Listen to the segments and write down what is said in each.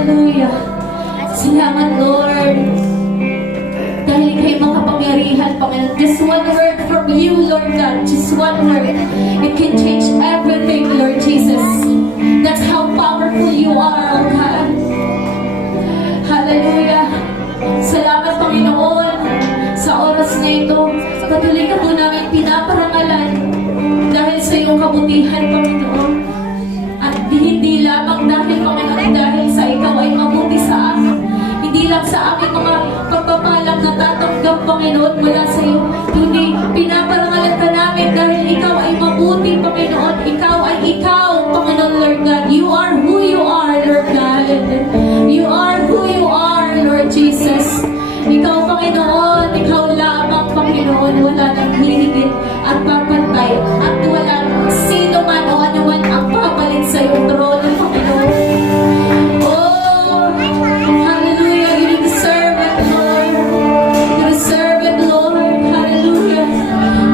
Hallelujah. Salamat, Lord. Dahil kay makapangyarihan, Panginoon. Just one word from you, Lord God. Just one word. It can change everything, Lord Jesus. That's how powerful you are, oh God. Hallelujah. Salamat, Panginoon, sa oras na ito. Patuloy ka po namin pinaparangalan dahil sa iyong kabutihan, Panginoon. At hindi lamang dahil, Panginoon, dahil sa ikaw ay mabuti sa amin. Hindi lang sa aming mga pagpapalang natatanggap, Panginoon, mula sa iyo. Kundi pinaparangalan ka namin dahil ikaw ay mabuti, Panginoon. Ikaw ay ikaw, Panginoon, Lord God. You are who you are, Lord God. You are who you are, Lord Jesus. Ikaw, Panginoon, ikaw lamang, Panginoon. Wala nang hihigit at papantay. At walang sino man o ano man ang papalit sa iyong trono, Panginoon. Oh, hallelujah. You deserve it, Lord. You deserve it, Lord. Hallelujah.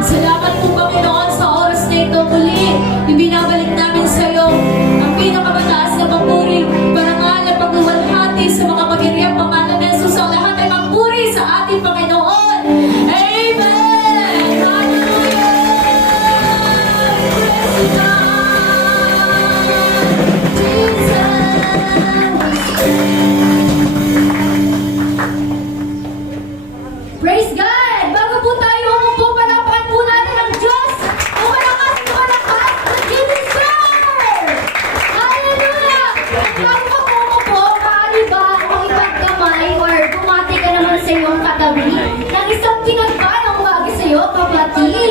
Salamat po, Panginoon, sa oras na ito. Muli, ibinabalik namin sa iyo ang pinakamataas na papuri, parangal at pagluwalhati sa mga pagiriang pangalan ng Jesus. Ang lahat ay magpuri sa ating Panginoon. Amen! Hallelujah! Praise God! Jesus! Praise God! Bago po tayo umupo, palapakan po natin ang Diyos. Umalakas at you-deserve! Hallelujah! Bago ka po umupo, maaari ba ang ibang kamay or bumati ka naman sa iyong katabi ng isang pinagpalang bagay sa iyo, kapatid?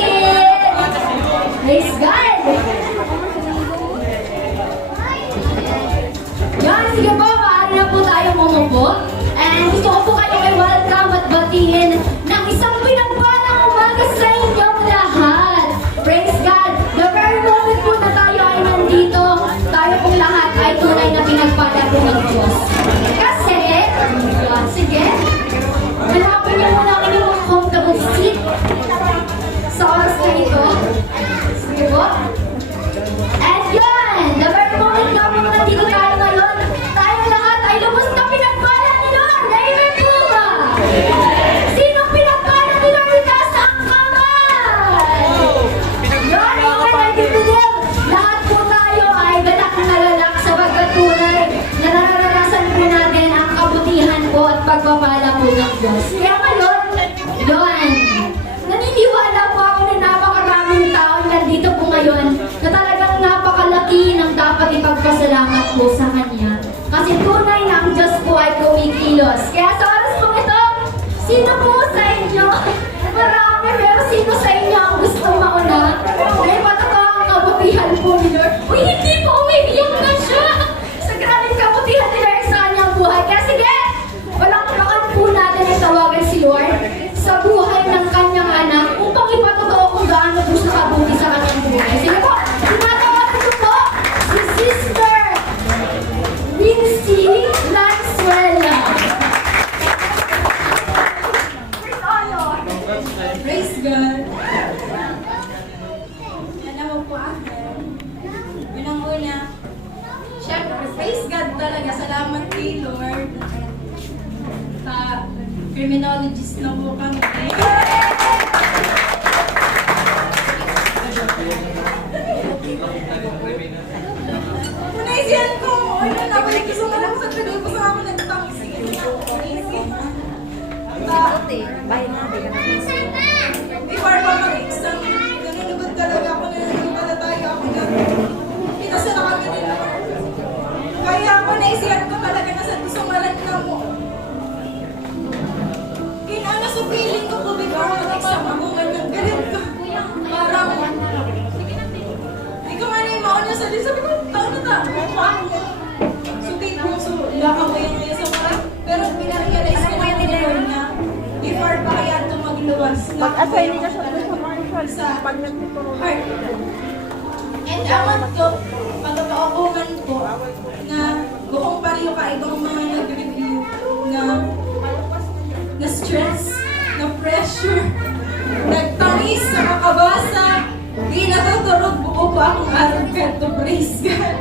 Praise God! Yan, sige po, maaari na po tayong umupo. And gusto ko po kayo i-welcome at batiin ng isang pinagpalang umaga sa inyong lahat. Praise God! The very moment po na tayo ay nandito, tayo pong lahat ay tunay na pinagpala po ng Diyos. Kasi, sige, malapin niyo muna ang inyong comfortable seat sa oras na ito. Sige po. And yun, the very moment na po nandito tayo ngayon, tayo lahat ay lubos na pinagpala ni Lord. Amen po ba? Sinong pinagpala ni Lord? Itaas ang kamay! Yun, okay, dito din. Lahat po tayo ay galak na lalak sa pagkatunay na nararanasan po natin ang kabutihan po at pagpapala po ng Diyos. Kaya ngayon, yun, naniniwala po ako na napakaraming tao nandito po ngayon na talagang napakalaki ng dapat ipagpasalamat po sa Kanya. Kasi tunay na ang Diyos po ay kumikilos. Kaya sa oras po ito, sino po sa inyo? Marami, pero sino sa inyo ang gusto mauna? Dahil patotoo ang kabutihan po ni Lord. Uy, hindi po, umiiyak na siya! Sa grabing kabutihan ni Lord sa kanyang buhay. Kaya sige, walang pakan po natin ay tawagan si Lord sa buhay ng kanyang anak upang ipatotoo kung gaano po siya kabuti sa kanyang buhay. Sige po, tinatawagan ko po si Sister Lindsay Lanzuela. Praise God! Alam mo po akin, unang-una, syempre, praise God talaga, salamat kay Lord. Sa criminologist na po kami. Punaisiyan ko, ano na, balik ko sa malang sa tagal ko sa ako nagtangsi. Before pa mag-exam, nanunugod talaga ako na nananampalataya ako na pinasa na kami ni Lord. Kaya ako naisiyan ko talaga na sa sumalan na mo. Kinano sa feeling ko po before mag-exam ako man ng galit ko. Parang, hindi ko man yung mauna sa din. Sabi ko, taon na ta, paano? So, so, lakaw ko yung sa marang. Pero pinarealize ko na yung Lord na before pa kaya ito magluwas. Pag-assign niya sa Marshall, sa pag nagtuturo heart. And awan ko, pagkakaupuman ko, na buong pariyo ka ibang mga nag-review na stress, na pressure, nagtamis sa makabasa, di natuturog buo ko akong araw to praise God.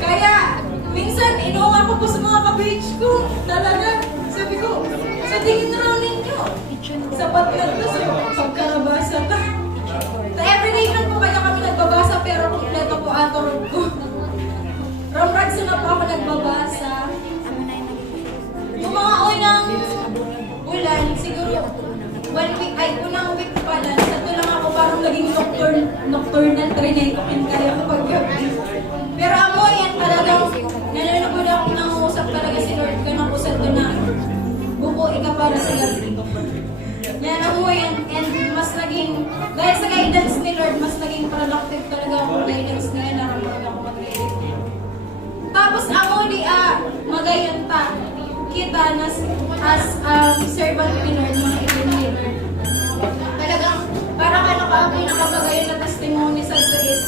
Kaya, minsan, inuwa ko po sa mga tingin raw ninyo. Sapat na to sa pagkarabasa ta. So, everyday lang po kaya kami nagbabasa pero kompleto po atorod ko. Ramrag na po ako nagbabasa. Yung mga unang bulan, siguro 1 week, ay unang week pa lang, sa to lang ako parang naging nocturnal trainer ko kaya ko paggabi. Pero amo yan talagang nananapod ako nang usap talaga si Lord ko nang usap to na buko ika para sa gabi. Yan amo yan, and mas naging, dahil sa guidance ni Lord, mas naging productive talaga ako guidance na yan, naramdaman ako mag-read. Tapos amo di magayon ta, kita nas as servant ni Lord, mga ibig ni Lord. Talagang, parang ano ka, pinakamagayon na testimony sa ito is,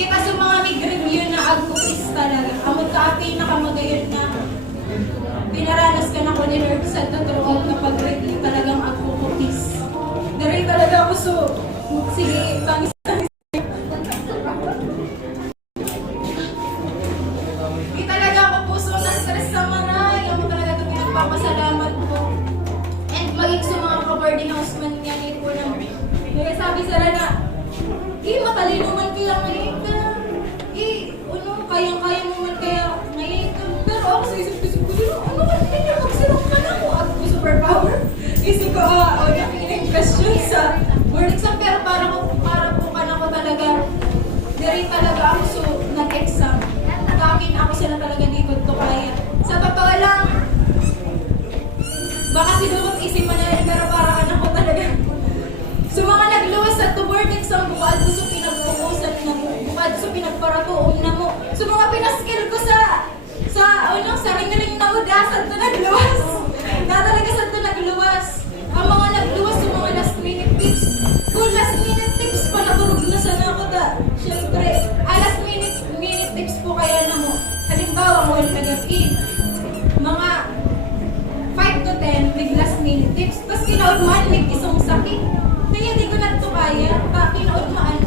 kita sa mga mig-review na agkupis talaga. Amot ka, pinakamagayon na pinaranas ka na ko ni Lord sa tuturuan na pag-review talagang agkupis. Dari talaga ako so, sige, tangis. Di talaga ako puso na stress sa maray. Amo talaga ito pinagpapasalamat ko. And maging sa mga ka-boarding house man nga ni po na kaya sabi sa Rana, matalino man kaya ngayon ka. Kayang-kaya mo man kaya ngayon ka. Pero ako sa isip-isip ko, ano ka din magsilong ka na ko? Ako superpower. Isip ko, nakikinig question sa board exam. Pero para po ka na ko talaga, dari talaga ako so nag-exam. Kamin ako sila talaga di ko to kaya. Sa totoo lang, baka sinulot isip mo na rin, pero para ka na ko talaga. So mga nagluwas sa to board exam, bukad ko sa pinagpukusan na mo, bukad sa pinagparatuon na mo. So mga pinaskill ko sa ring-ring na udasan to nagluwas. Na talaga sa to nagluwas. Ang mga nagluwas sa mga last minute tips. Kung last minute tips pa naturog na sana ako da. Siyempre, last minute tips po kaya na mo. Halimbawa, mo yung nag-in. Mga 5 to 10 with last minute tips. Tapos kinaudmaan, may isang sakit. Kaya di ko na ito kaya. Kinaudmaan,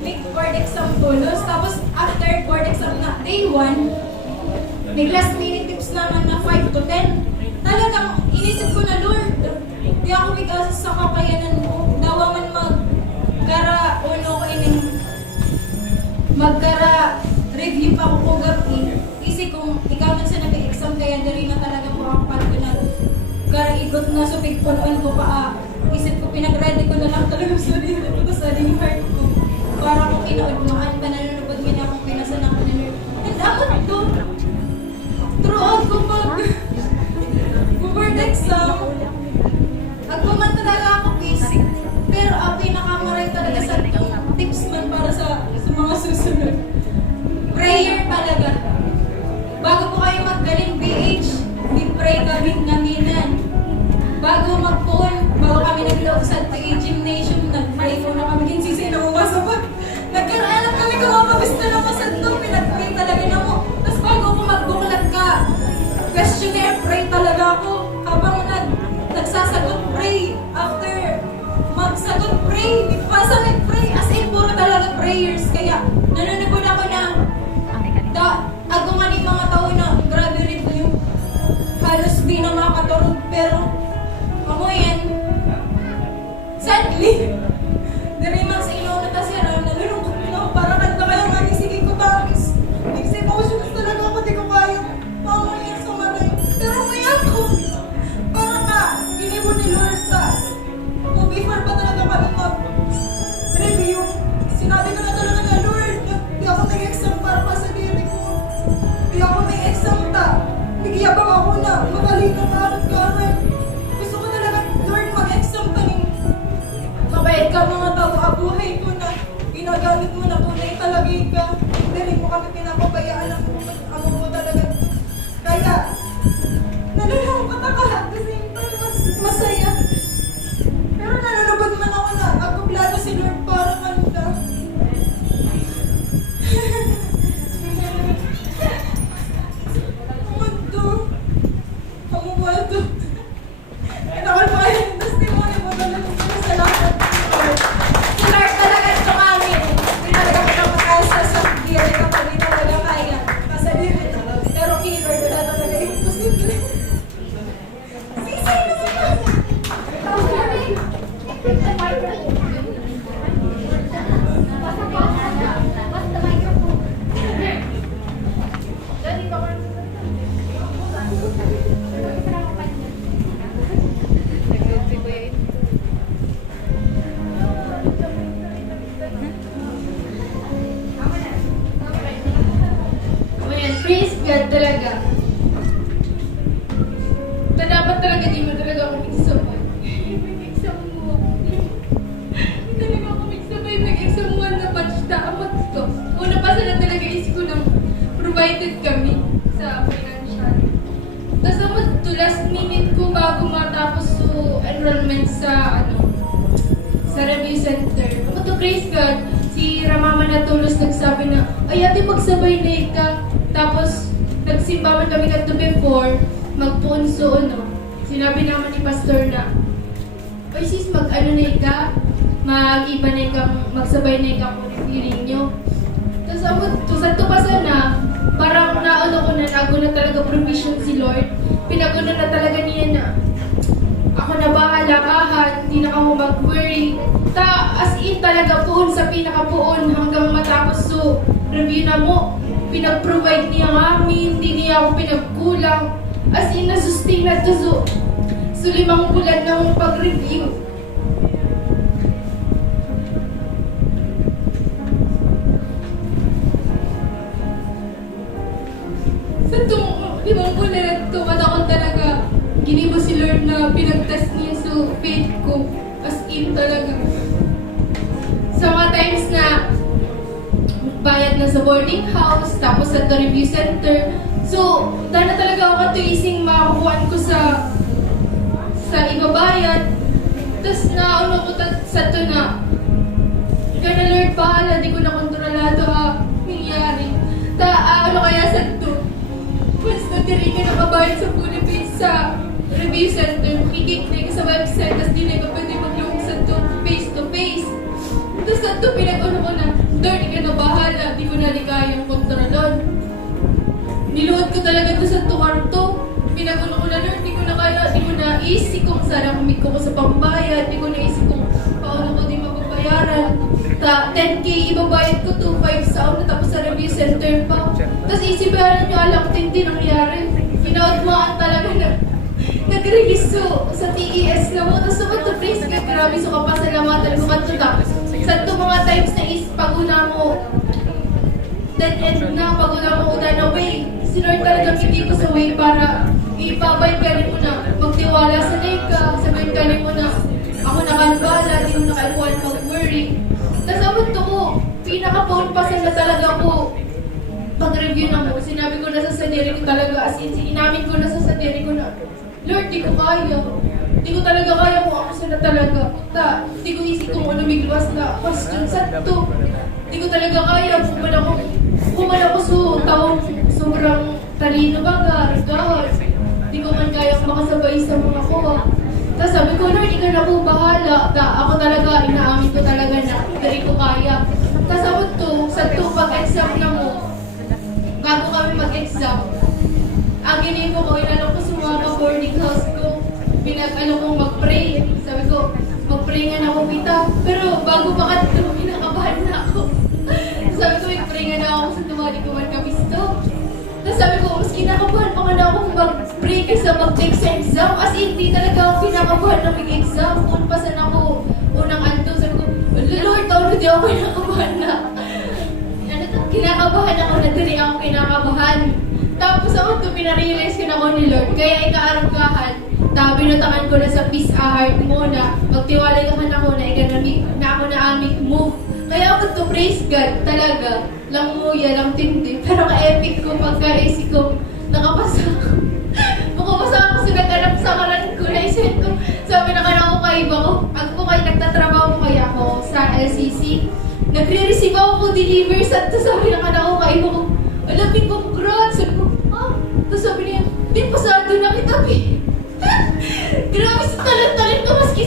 may board exam tulos. Tapos after board exam na day 1, may last minute tips naman na 5 to 10. Talagang inisip ko na, Lord, di ako bigasa sa kakayanan mo. Dawa man magkara review pa ko gabi. Isip kong ikaw na sa nag-exam kaya dari na talaga po ang pag ko na gara igot na so pigpunuan ko pa. Isip ko pinag-ready ko na lang talaga sa sarili ko sa aling heart ko. Para ko kinaudmaan pa nanunubad mo niya akong pinasanak ko na Lord. And amot ko, throughout ko board exam, agpuman talaga ako peace. Pero pinakamaray talaga sa tips man para sa mga susunod. Prayer talaga. Bago po kayo maggaling BH, pray kami naminan. Bago kami nag-load sa gymnasium, nag-pray po na kami kinsisi na umasa pa. Nagkaroon kami kumapabista na pa sa ito, pinag-pray talaga na mo. Tapos bago ko magbuklat ka, questionnaire, pray talaga ako. Habang nagsasagot, pray. After magsagot, pray. Pasa nag-pray. As in, puro talaga prayers. Kaya, nanunubod ako na ako nga ni mga tao na grabe review. Halos di na makaturog. Pero, ako yan, sadly, dari man sa ilaw na tasira, nalulungkot din ako. Para kanta kayo nga ni sige ko tangis. Nagsip ako siya talaga ako, di ko kaya. Mamaya sa maray. Pero may ako. Para ka, ginibon ni Lord Tas. Kung before pa talaga kami mag-review, sinabi ko na talaga na Lord, di ako may exam para pa sa diri ko. Di ako may exam ta. Nagyabang ako na, magaling na karat-karat. Gusto ko talaga, Lord, mag-exam ka rin. Mabait ka mga tao, abuhay ko na. Ginagamit mo na tunay talaga ka. Hindi mo kami pinapabayaan ang amo mo talaga. Kaya, nalulungkot ako at the same time, masaya. Pero nalulubad man ako na agkuplano si Lord para kanta. Mundo, kamuwado. Kinakal pa kayo yung testimony mo talaga sa lahat. Si Lord talaga ito kami. Hindi talaga pinapakasa sa diri kapag di talaga kaya. Ayan, praise God talaga. Dapat talaga di mo talaga ako magsabay. Mag-exam mo. Hindi talaga ako magsabay. Mag-exam 1 na batch na amat to. Una pa sana talaga is ko nang provided kami sa financial. Tapos amat to last minute ko bago matapos so enrollment sa sa review center. Amat to praise God. Si Ramama Natulos nagsabi na, ay ate magsabay na ka. Tapos nagsimbaman kami kanto before magpunso, sinabi naman ni pastor na, ay sis, mag-ano na ka, mag-iba na ka, magsabay na ka kung feeling nyo. Tapos sa to pa sana, parang naano ko na, nago na talaga provision si Lord. Pinagano na talaga niya na, ako na bahala kahan, hindi na ako mag-worry. As in talaga puon sa pinaka-puon hanggang matapos so, review na mo, pinag-provide niya kami, hindi niya ako pinagkulang. As in, nasustain na to so 5 bulan ng pag-review. Sa itong 5 bulan na ito, matakot talaga. Ginibo si Lord na pinag-test niya sa faith ko. As in talaga. Sa mga times na bayad na sa boarding house, tapos sa review center, so, dahil talaga ako katuising makakuhaan ko sa ibabayad. Tapos nauna ko sa to na, kaya Lord, bahala, di ko na kontrolado nangyari. Ano kaya sa to? Once na tiri ka nakabayad sa Philippines sa review center, makikiklik ka sa website, tapos di na ka pwede mag-look sa to face to face. Tapos sa to, pinag-ano ko na, Lord, di ka na bahala, di ko na kayang kontrolon. Niluhod ko talaga ito sa kwarto. Pinagulo ko na, Lord, di ko na kaya, di ko na isip kung saan ako ko sa pambayad, di ko na isip kung paano ko di mababayaran. 10K ibabayad ko, 2.5 sa una, tapos sa review center pa. Tapos isipahan nyo, alam, hindi nangyari. Ginaudmaan talaga na nag-release sa TES na mo. Tapos sabat to praise God, grabe, so kapasalamatan ko kanto na. Sa ito mga times na is, paguna mo, dead end na, paguna mo udan away. Si Lord talaga hindi ko sa way para ipabayad ka rin mo na magtiwala sa Nika, sabihin ka rin mo na ako nakanbala, hindi ko nakaipuan mag-worry. Tapos abot to ko, pinaka-phone pa na talaga ko pag-review na mo. Sinabi ko na sa sadiri ko talaga, as in, inamin ko na sa sadiri ko na, Lord, di ko kaya. Di ko talaga kaya kung ako sana talaga. Di ko isip kung ano biglas na question sa to. Di ko talaga kaya kung ako sa taong sobrang talino baga, gahas. Di ko man kayang makasabay sa mga kuha. Tapos sabi ko, Lord, ikaw na po bahala. Ako talaga, inaamin ko talaga na hindi ko kaya. Tapos ako sa pag-exam na mo, bago kami mag-exam, ang ginihin ko, inalok ko sa mga boarding house ko, pinag-ano kong mag-pray. Sabi ko, mag-pray nga na ako kita. Pero bago pa ka pinakabahan na ako. Sabi ko, mag-pray nga na ako sa tumali ko man kapisto. Tapos sabi ko, mas kinakabahan pa nga na ako mag-pray kaysa mag-take sa exam. As in, di talaga ako kinakabahan na mag-exam. Kung pasan ako unang anto, sabi ko, Lord, taon di ako kinakabahan na. Kinakabahan ako na diri ako kinakabahan. Tapos ako ito, pinarealize ko na ako ni Lord. Kaya ikaarangkahan, binutangan ko na sa peace heart mo na magtiwalay ka man ako na ako na amig move. Kaya ako to praise God talaga. Lang muya, lang tindi. Pero ka-epic ko pagka-isip ko, nakapasa ako. Makapasa ako sa naghanap sa karan ko. Naisip ko, sabi na ka ko kaiba ko. Ako po kayo, nagtatrabaho ko kaya ako sa LCC. Nagre-receive ako ko deliver sa ito. Sabi na ka ko kaiba ko. Alapin ko, congrats. Sabi ko, Tapos sabi niya, di pasado na kita, Grabe sa talent ko, maski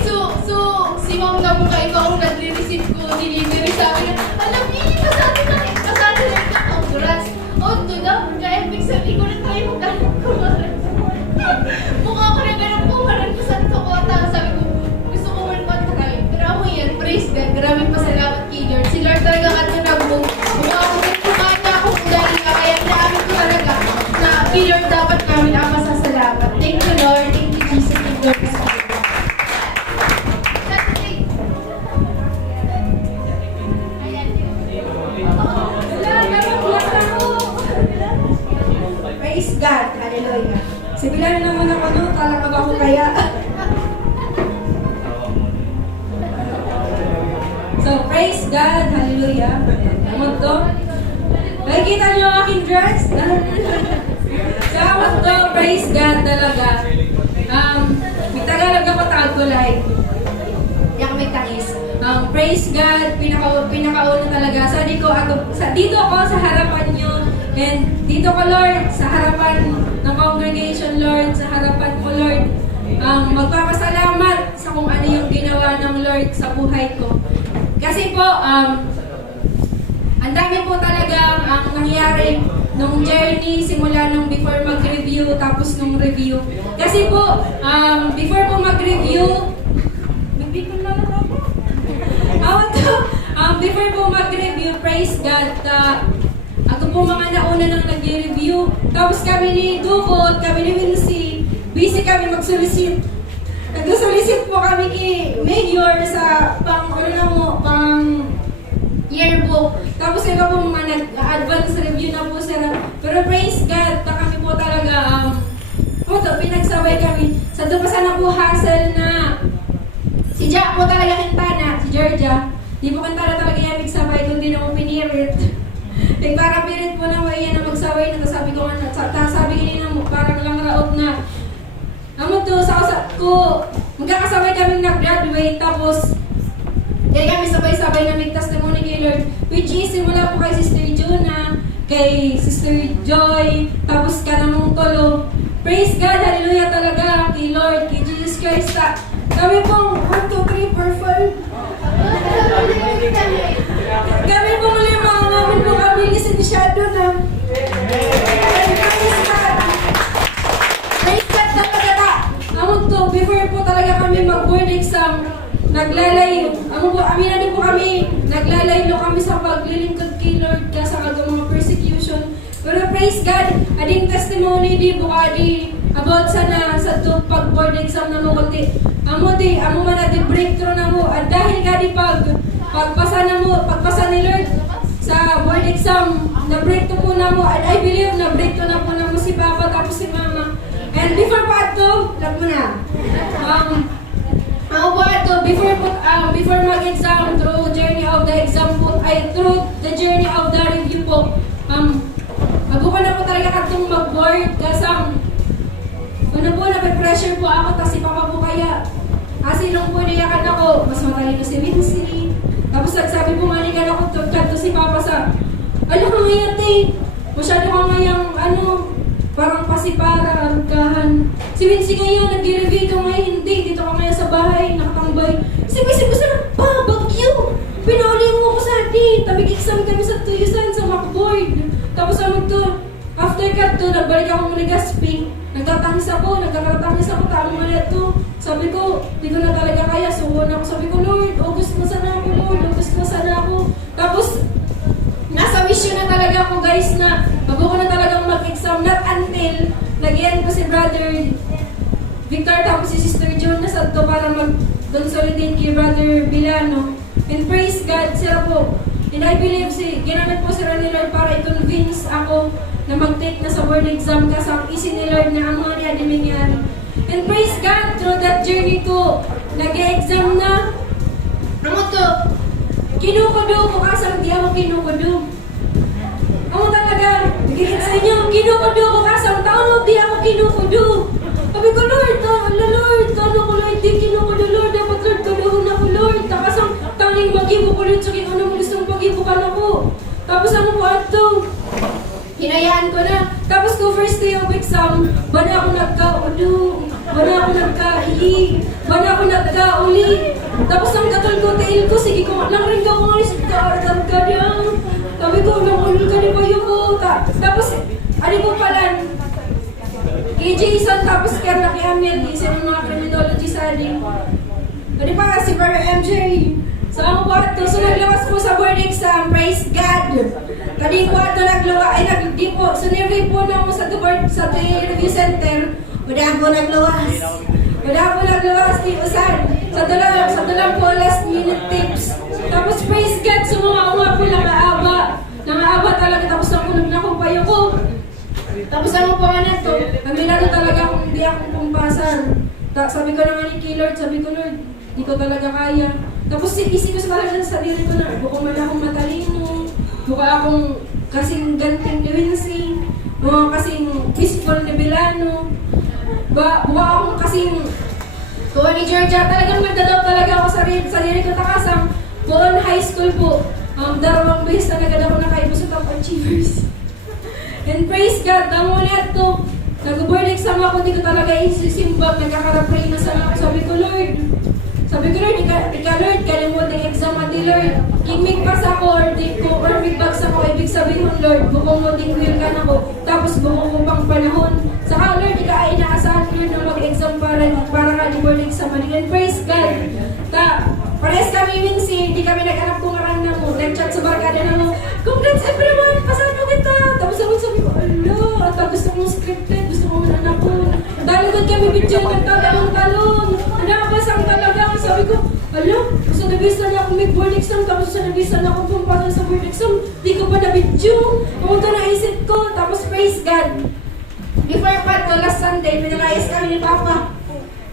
si Ma'am na mong kaiba akong nagre-receive ko, delivery, sabi na, alam niyo, pasado na kita, congrats. Ito na, ka-epic, sabi ko na tayo mo ganun kumaran. Mukha ko na ganun kumaran ko sa Tokota. Sabi ko, gusto ko man matry. Pero ako yan, praise God, maraming pasalamat kay Lord. Si Lord talaga kanto na mo. Mukha ko na kumaya ako dahil kaya naamin ko talaga. Praise God. Hallelujah. Sibilan naman ako, no? Kala ba ako kaya? So, praise God. Hallelujah. Amot to. Nakikita niyo ang aking dress? So, amot to. Praise God talaga. May Tagalog na patawag ko like. Yan may tangis. Praise God. Pinakauna talaga. Dito ako sa harapan niyo. And dito ko, Lord, sa harapan ng congregation, Lord, sa harapan ko, Lord, magpapasalamat sa kung ano yung ginawa ng Lord sa buhay ko. Kasi po, ang dami po talagang ang nangyari nung journey, simula nung before mag-review, tapos nung review. Kasi po, before po mag-review, before po mag-review, praise God, ako po mga nauna nang nag-review. Tapos kami ni Dukot, kami ni Wincy, busy kami mag-solicit. Nag-solicit po kami kay Mayor sa pang yearbook. Tapos iba po mga nag-advance review na po sila. Pero praise God, kami po talaga, pinagsabay kami. Sa doon pa sana po hassle na si Jack po talaga kintana, si Georgia. Di po kintana talaga yan nagsabay, kundi na mo pinirit. Para pirit po na yan na magsabay na. Sabi ko nga, sabi ko na parang lang raot na. Amo to, sa usap ko, magkakasabay kami nag-graduate, tapos kaya kami sabay-sabay na may testimony kay Lord. Which is, simula po kay Sister Jonah, kay Sister Joy, tapos ka namang tolo. Praise God, hallelujah talaga, kay Lord, kay Jesus Christ. Kami pong 1, 2, 3, 4, 5. Kami pong lima, namin po kami lisensyado na. Praise God. Praise God talaga. Amon to, before po talaga kami mag-board exam, naglalayo. Aminan din po kami, naglalayo kami sa paglilingkod kay Lord sa mga persecution. Pero praise God, ading testimony di bukadi about sana sa to pag-board exam na mo kundi. Amo man na di breakthrough na mo. At dahil gadi pagpasa ni Lord sa board exam, na breakthrough po na mo. And I believe na breakthrough na po na mo si Papa tapos si Mama. And before pa ito, lag mo na. Before mag-exam, through journey of the exam po, through the journey of the review po, bago ko na po talaga katong mag-board, kasang, pressure po ako, tas si Papa po kaya, kasi nung po nilakan ako, mas matalino si Wincy, tapos nagsabi po manikan ako, kadto si Papa sa, alam ka ngayon, masyado ka ngayang, parang pasipara, arugkahan. Si Wincy ngayon, nag-review ka ngayon, hindi, dito ka ngayon sa bahay, nakatambay. Sabi sa bagyo! Pinauli mo ko sa atin, tabig-exam kami sa Tuyusan, sa Macboard. Tapos after cut to, nagbalik ako muna gasping. Nagtatangis ako, tama mo na ito. Sabi ko, di ko na talaga kaya, suwan ako. Sabi ko, Lord, August na sana ako, Lord, August na sana ako. Tapos, nasa mission na talaga ako, guys, na bago ko na talagang mag-exam, not until lagyan ko si Brother Victor, tapos si Sister John na sa to para mag-consolidate kay Brother Bilano. And praise God, sila po. And I believe ginamit po sila ni Lord para i-convince ako na mag-take na sa board exam kasi ang isi ni Lord na ang mga niya di mangyari. And praise God, through that journey ko, nag-exam na. Ano to? Kinukudo ko kasi hindi ako kinukudo. Ako talaga, nagigit sa inyo, kinukudo ko kasi ang taon hindi ako kinukudo. Sabi ko, Lord, Lord, di kinukudo, Lord, dapat Lord, kaluhon ako, Lord. Tapos ang tanging mag-ibo ko, Lord, sakin ano mo gustong pag-ibo ka na ko. Tapos ano po ato? Hinayaan ko na. Tapos ko first day of exam, bana ako nagka-udo, bana ako nagka-i, bana ako nagka-uli. Tapos ang katol ko, tail ko, sige ko, lang rin ka ko nga, ka-ardan ka dyan. Sabi ko, nang-ulul ka ni Bayo ko. Tapos, ano ko pala, kay Jason, tapos kaya na kay Amel, isa ng mga criminology sa ating. Ano pa, si Brother MJ. So, ang kwarto, so naglawas po sa board exam, praise God. Kading kwarto naglawas, nagdi po, so nireview po na mo sa board, sa review center. Wala po naglawas, ni Usan. Sa dalang po, last minute tips. Tapos praise God, sumama po nangaaba talaga, tapos nakunog na kong payo ko. Tapos ano pa nga to, aminado talaga kung hindi ako pumpasan. Sabi ko naman ni Lord, sabi ko Lord, di ko talaga kaya. Tapos isip ko sa talaga sa sarili ko na, bukong man akong matalino, mukha akong kasing ganting ni Wincy, mukha kasing peaceful ni Belano, mukha akong kasing kuha ni Georgia. Talagang magdadaw talaga ako sa sarili ko takasang buon high school po. Darawang beses na nagad ako nakaibo sa top achievers. And praise God, ang muna ito, nag-board exam ako, di ko talaga isisimbang, nagkakarapray na sa ako. Sabi ko, Lord, ika Lord, kalimut ang exam at Lord, kimig pas ako, or may bags ako, ibig sabihin, Lord, bukong mo ding will ka na ko, tapos bukong mo pang panahon. Saka, Lord, ika ay inaasahan, Lord, na mag-exam para ka board exam. And praise God, parehas kami Wincy, hindi kami nag-anap kung aran na mo, nag-chat sa barkada na mo, congrats everyone, pasano kita. Tapos sabi ko, ala, at gusto kong scripted, gusto kong anak ko. Dalagod kami video, nagtatalong-talong, nakapasang talaga. Sabi ko, ala, gusto nabisa na akong board exam, tapos sa nabisa na akong pumpasa sa board exam, di ko pa na-video. Pumunta na isip ko, tapos praise God. Before pa to, last Sunday, pinalayas kami ni Papa.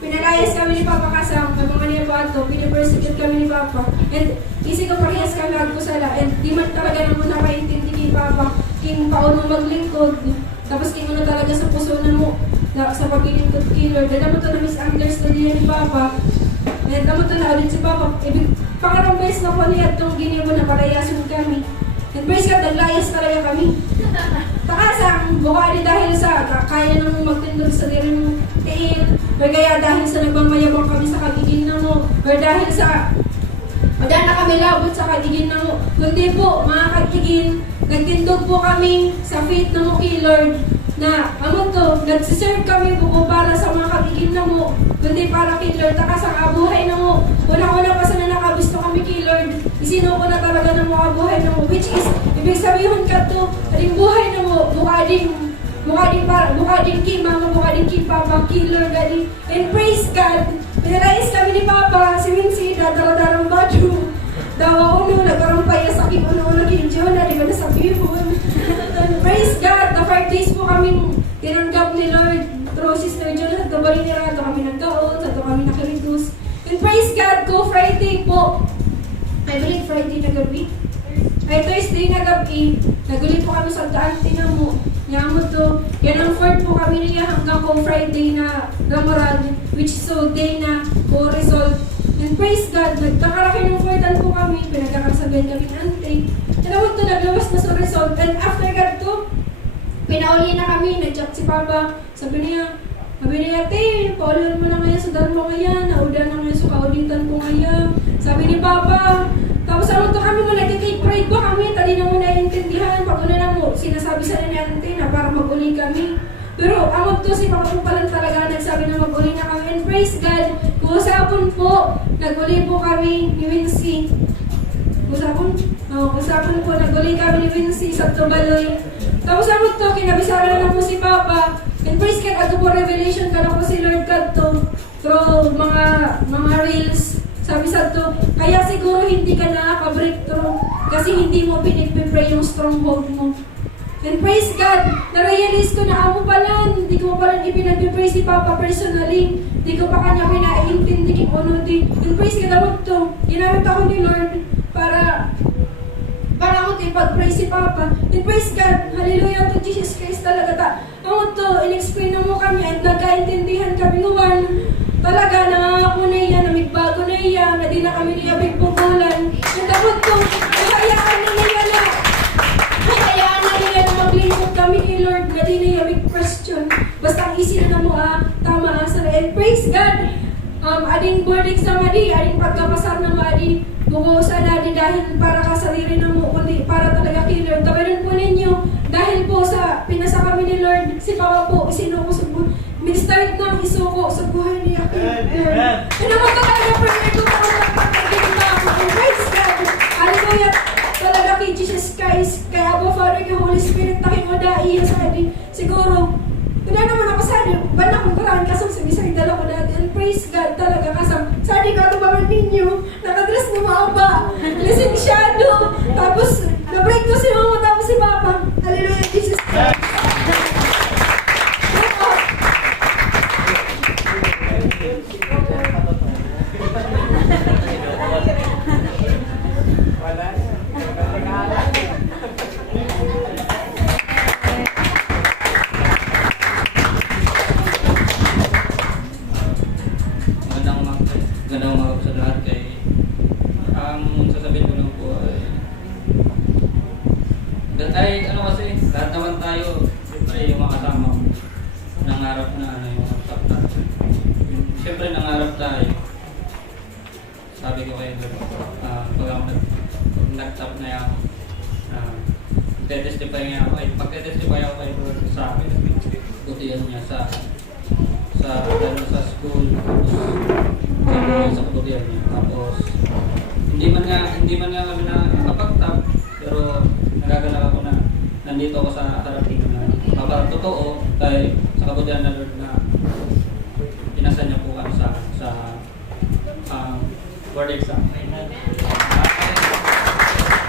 Pinalayas kami ni Papa kasang, may mga niya ba ito, pinapersecute kami ni Papa. And isip ko parehas kami agkusala. And di man talaga naman nakaintindi kay Papa, king paunong maglingkod. Tapos king ano talaga sa puso na mo, sa paglingkod kay Lord. Dala mo ito na misunderstood niya ni Papa. And dala mo ito na ulit si Papa. Pangarang beses na po niya itong giniyo mo na palayasun kami. And praise God, naglayas talaga kami. Takasang, bukali dahil sa kaya nang magtindog sa diri ng tiin, or kaya dahil sa nagmamayabang kami sa kaligin na mo, or dahil sa dahil na kami labot sa kaligin na mo, kundi po, mga kaligin, nagtindog po kami sa faith na mo kay Lord, na nagsiserve kami po para sa mga kaligin na mo, kundi para kay Lord, takasang abuhay na mo, una-una pa sa nakabisto kami kay Lord, isinuko na talaga ng mga buhay na mo, which is, ibig sabihin ka to, aling buhay na mo, mukha din kay Mama, mukha din kay Papa, kay Lord, and praise God, pinalayas kami ni Papa, si Wincy, dadaradang badu, dawa uno, nagkarompaya sa aking uno-uno kay Jonah, di ba na sa bihon, praise God, the 5 days po kaming tinanggap ni Lord, through Sister Jonah, at gabarin ni Rato kami nagkaon, sa ito kami nakalitus, and praise God, go Friday po, I believe Friday na gabi. Ay Thursday na gabi, naguli po kami sa Auntie na mo. Yamo to, yan ang fourth po kami niya hanggang kung Friday na Ramadan, which is so day na po result. And praise God, nagkakaraki ng fourthan po kami, pinagkakasabihan kami ng Auntie. Tinawag to, naglabas na sa result. And after God to, pinauli na kami, nag-chat si Papa. Sabi niya, te, paulihan mo na ngayon sa dharma ngayon, naudan na ngayon sa kaulitan ko ngayon. Sabi ni Papa, tapos ano to kami mo, nag-take pride ba kami, tali na mo naiintindihan, pag una na mo, sinasabi sa nangyante na para mag-uli kami. Pero amag to si Papa po pala talaga nagsabi na mag-uli na kami. And praise God, kusapon po, nag-uli po kami ni Wincy. Kusapon po, nag-uli kami ni Wincy sa Tubaloy. Tapos amag to, kinabisara na po si Papa. And praise God, ato po revelation ka na po si Lord God to, through mga reels. Sabi sa to, kaya siguro hindi ka nakaka-breakthrough kasi hindi mo pinipipray yung stronghold mo. And praise God, na-realize ko na amo pala, hindi ko pala ipinag-pray si Papa personally. Hindi ko pa kanya pinaiintindi kung ano di. And praise God, ako to, ginamit ako ni Lord para ako ipag-pray si Papa. And praise God, hallelujah to Jesus Christ talaga. Ako to, in-explain na mo kami at nagkaintindihan kami naman. Talaga, nangangako na iyan, namigbago na iyan, na di na kami niya pagpupulan. And ako to, nakayaan na niya na maglingkod kami kay Lord, na di na niya question. Basta ang isin na mo, tama sa and praise God. Ading board exam ading pagkapasar na mo, ading bukusan ading dahil para kasarili na mo, kundi para talaga kay Lord. Tawarin po ninyo, dahil po sa pinasa kami ni Lord, si Papa po, isinuko sa buhay. Mag-start ng isuko sa buhay niya kay Lord. And naman talaga prayer ko para magpapagin na ako. And praise God. Hallelujah. Talaga kay Jesus Christ. Kaya Abba Father, kay Holy Spirit, takin mo dahil sa atin. Siguro, wala naman ako sa atin. Ba't akong karaan kasang sa isang dala ko dati. And praise God talaga kasang. Sa atin ka tumaman ninyo. Nakadress na maaba. Lisensyado. Tapos, na-break ko si Mama tapos si Papa. Hallelujah, Jesus Christ. pangarap na ano yung top na. Siyempre nangarap tayo. Sabi ko kayo, pag ako nag-top na yan, testify niya ako, pagka-testify ako kayo sa akin, butihan niya sa lalo sa school, tapos sa kabutihan niya. Tapos, hindi man nga kami nakapag-top, pero nagagalak ako na nandito ako sa harapin na totoo dahil sa kabutihan na Lord na pinasa niya po kami sa board exam.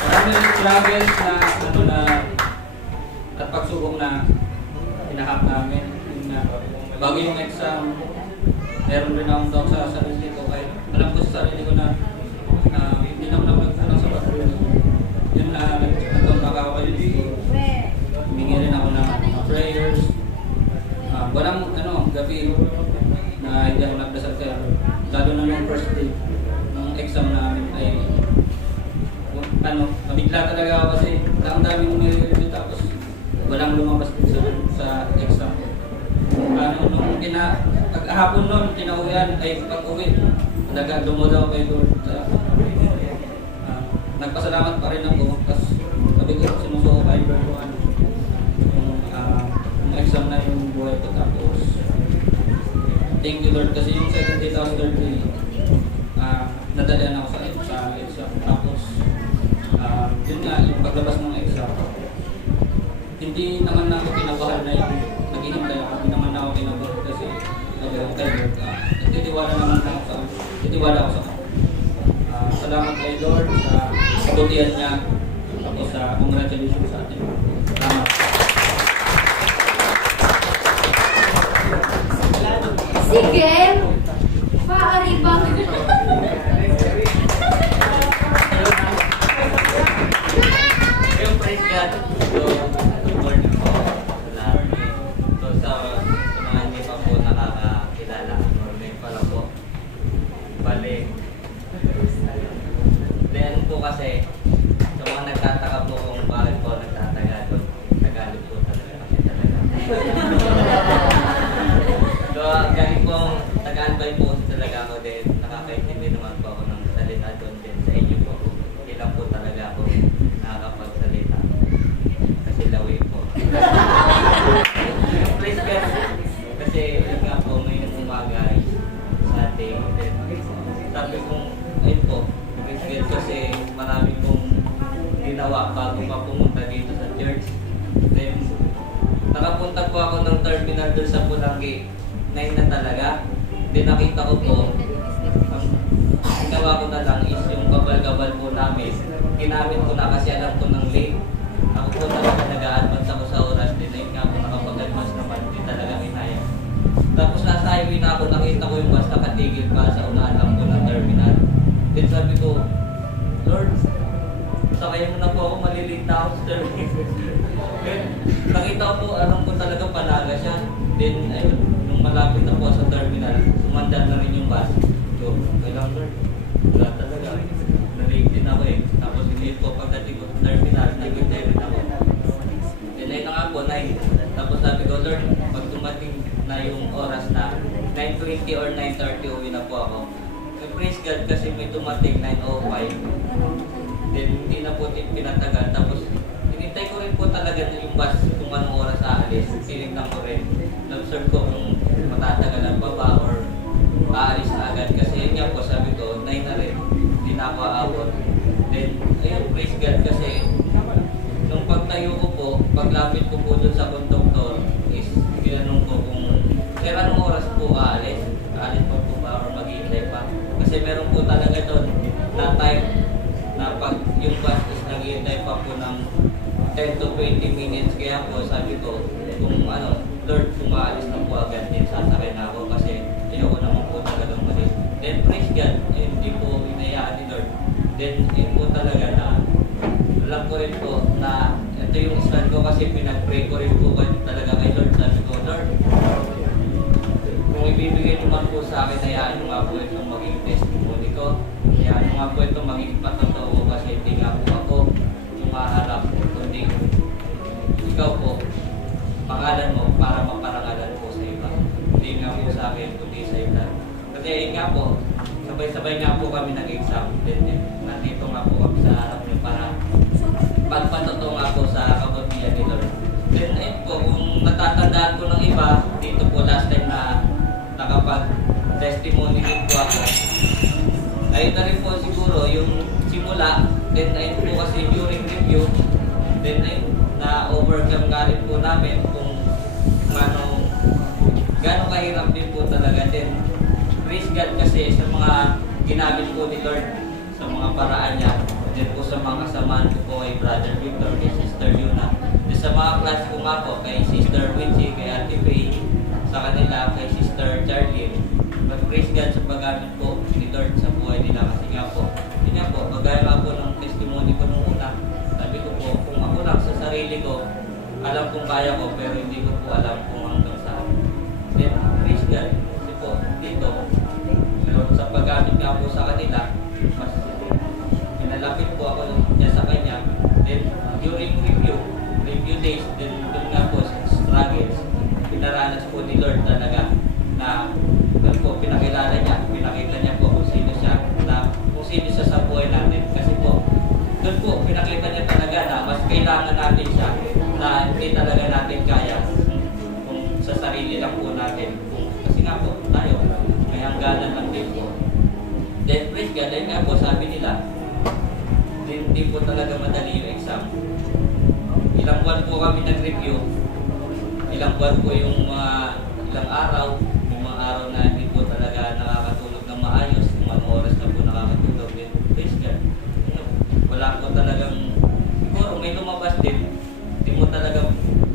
Maraming struggles na ano na at pagsubok na hinahap namin bago yung exam. Meron rin akong down sa sarili ko kahit alam ko sa sarili ko na hindi na ako nagtanong sa pag-uwi. Yun na nagtanong ako kayo dito. Humingi rin ako ng mga prayers. Walang gabi na hindi ako nagdasal kaya lalo na yung first day ng exam namin ay mabigla talaga ako kasi ang daming umireview tapos walang lumabas din sa exam. Nung pag-ahapon nun, kinauwihan ay pag-uwi. Talaga dumodaw kay Lord. Nagpasalamat pa rin ako kasi sabi ko sinusuko kay Lord yung exam na yung buhay ko tapos thank you Lord kasi yung second day tapos third day nadalian ako sa exam tapos yun nga yung paglabas ng exam hindi naman na ako kinabahan na yung naghihintay ako hindi naman na ako kinabahan kasi sabi ko kay Lord nagtitiwala naman ako sa salamat kay Lord sa kabutihan niya tapos sa congratulations sa atin. Salamat. Sige! Maaari bang... Yung praise God, good morning po lahat. So sa mga hindi pa po nakakakilala, morning pa lang po. Bale, then po kasi, sa mga nagtataka po kung bakit po nagtatagalog, Tagalog po talaga kasi talaga. So, galing pong Tagalbay po kasi talaga ako din, nakakaintindi naman po ako ng salita doon din sa inyo po. Ilang po talaga ako nakakapagsalita. Kasi lawi po. Praise God. Kasi yun nga po, ngayong umaga ay Sunday. Then, sabi kong, ayun po, praise God kasi marami pong ginawa bago pa pumunta dito sa church. Then, nakapunta po ako ng terminal doon sa Pulangi. 9 na talaga. Then nakita ko po, ang ginawa ko na lang is yung kabal-kabal po namin. Ginamit ko na kasi alam ko ng late. Ako po talaga nag-a-advance ako sa oras. Then ayun nga po nakapag-advance naman. Hindi talaga kinaya. Tapos nasa highway na ako, nakita ko yung bus nakatigil pa sa unahan lang po ng terminal. Then sabi ko, Lord, sakay mo na po ako, malilate na ako sa terminal. Then nakita ko po, alam ko talaga palaga siya. Then ayun, nung malapit na po sa terminal, sumandaan na rin yung bus. So, kailang Lord, wala talaga. Nalate din ako eh. Tapos hindi po pagdating ko sa terminal, nag-intay rin ako. Then ayun na nga po, 9. Tapos sabi ko, Lord, pag dumating na yung oras na 9:20 or 9:30 uwi na po ako. Praise God kasi may dumating 9:05. Then hindi na po pinatagal. Tapos hinintay ko rin po talaga yung bus kung anong oras aalis. Tinignan ko rin. Observe ko kung matatagalan pa ba or aalis na agad. Kasi yun nga po sabi ko, 9 na rin. Hindi na ako aabot. Then ayun, praise God kasi nung pagtayo ko po, paglapit ko po dun sa konduktor is ginanong ko kung kaya anong oras po aalis. Aalis pa po ba or maghihintay pa. Kasi meron po talaga doon na time na pag yung bus is naghihintay pa po ng 10 to 20 minutes. Kaya po sabi ko, kung Lord, kung maalis na po agad din, sasakay na ako kasi ayoko naman po talagang malis. Then praise God, hindi po inayaan ni Lord. Then yun po talaga na alam ko rin po na ito yung stand ko kasi pinag-pray ko rin po talaga kay Lord. Sabi ko, Lord, kung ibibigay naman po sa akin, hayaan nyo nga po itong maging testimony ko. Hayaan nyo nga po itong maging patotoo ko kasi hindi nga po ako yung maharap. Kundi ikaw po, pangalan mo para maparangalan po sa iba. sa akin, kundi sa ilan. Kasi yun nga po, sabay-sabay nga po kami nag-exam. Then, nandito nga po kami sa harap niyo para pagpatotoo nga po sa kabutihan ni Lord. Then, ayun po, kung natatandaan ko ng iba, dito po last time na nakapag-testimony din po ako. Ayun na rin po siguro yung simula, then ayun po kasi during review, then ayun, na-overcome nga rin po namin kung gano'ng kahirap din po talaga. Then, praise God kasi sa mga ginamit po ni Lord, sa mga paraan niya, then po sa mga kasamahan ko po kay Brother Victor, kay Sister Yuna, then sa mga class ko nga po, kay Sister Wincy, kay Ate Faye, sa kanila, kay Sister Charlene. But praise God sa paggamit po ni Lord sa buhay nila kasi nga po, yun nga po, magaya nga po ng testimony ko nung una, sabi ko po, kung ako lang sa sarili ko, alam kong kaya ko, pero hindi ko po alam kung hanggang saan. Then, praise God, kasi po, dito, pero sa paggamit nga po sa kanila, mas pinalapit po ako niya sa kanya. Then, during review days, then doon nga po sa struggles, pinaranas po ni Lord talaga na doon po pinakilala niya, pinakita niya po kung sino siya, na kung sino siya sa buhay natin. Kasi po, doon po pinakita niya talaga na mas kailangan natin siya, na hindi talaga natin kaya kung sa sarili lang po natin. Kasi nga po, tayo, may hangganan lang din po. Then praise God, dahil nga po sabi nila, hindi po talaga madali yung exam. Ilang buwan po kami nag-review, ilang buwan po yung ilang araw, yung mga araw na hindi po talaga nakakatulog ng maayos, kung anong oras na po nakakatulog. Then praise God, wala po talagang, siguro may lumabas din, hindi mo talaga,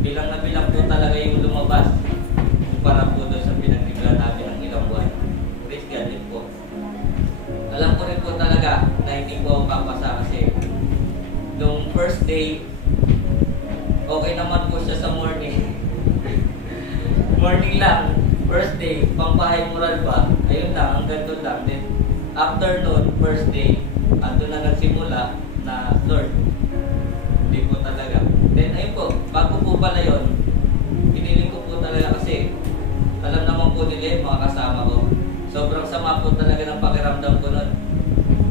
bilang na bilang po talaga yung lumabas, para po doon sa pinag-review namin ng ilang buwan. Praise God din po. Alam ko rin po talaga na hindi po ako papasa kasi nung first day, okay naman po siya sa morning. Morning lang, first day, pampahay moral ba? Ayun lang, hanggang doon lang. Then, afternoon, first day, ando na nagsimula na Lord. Hindi po talaga. Then, ayun po, bago po pala yun, piniling ko po talaga kasi alam naman po nila yung mga kasama ko. Sobrang sama po talaga ng pakiramdam ko nun.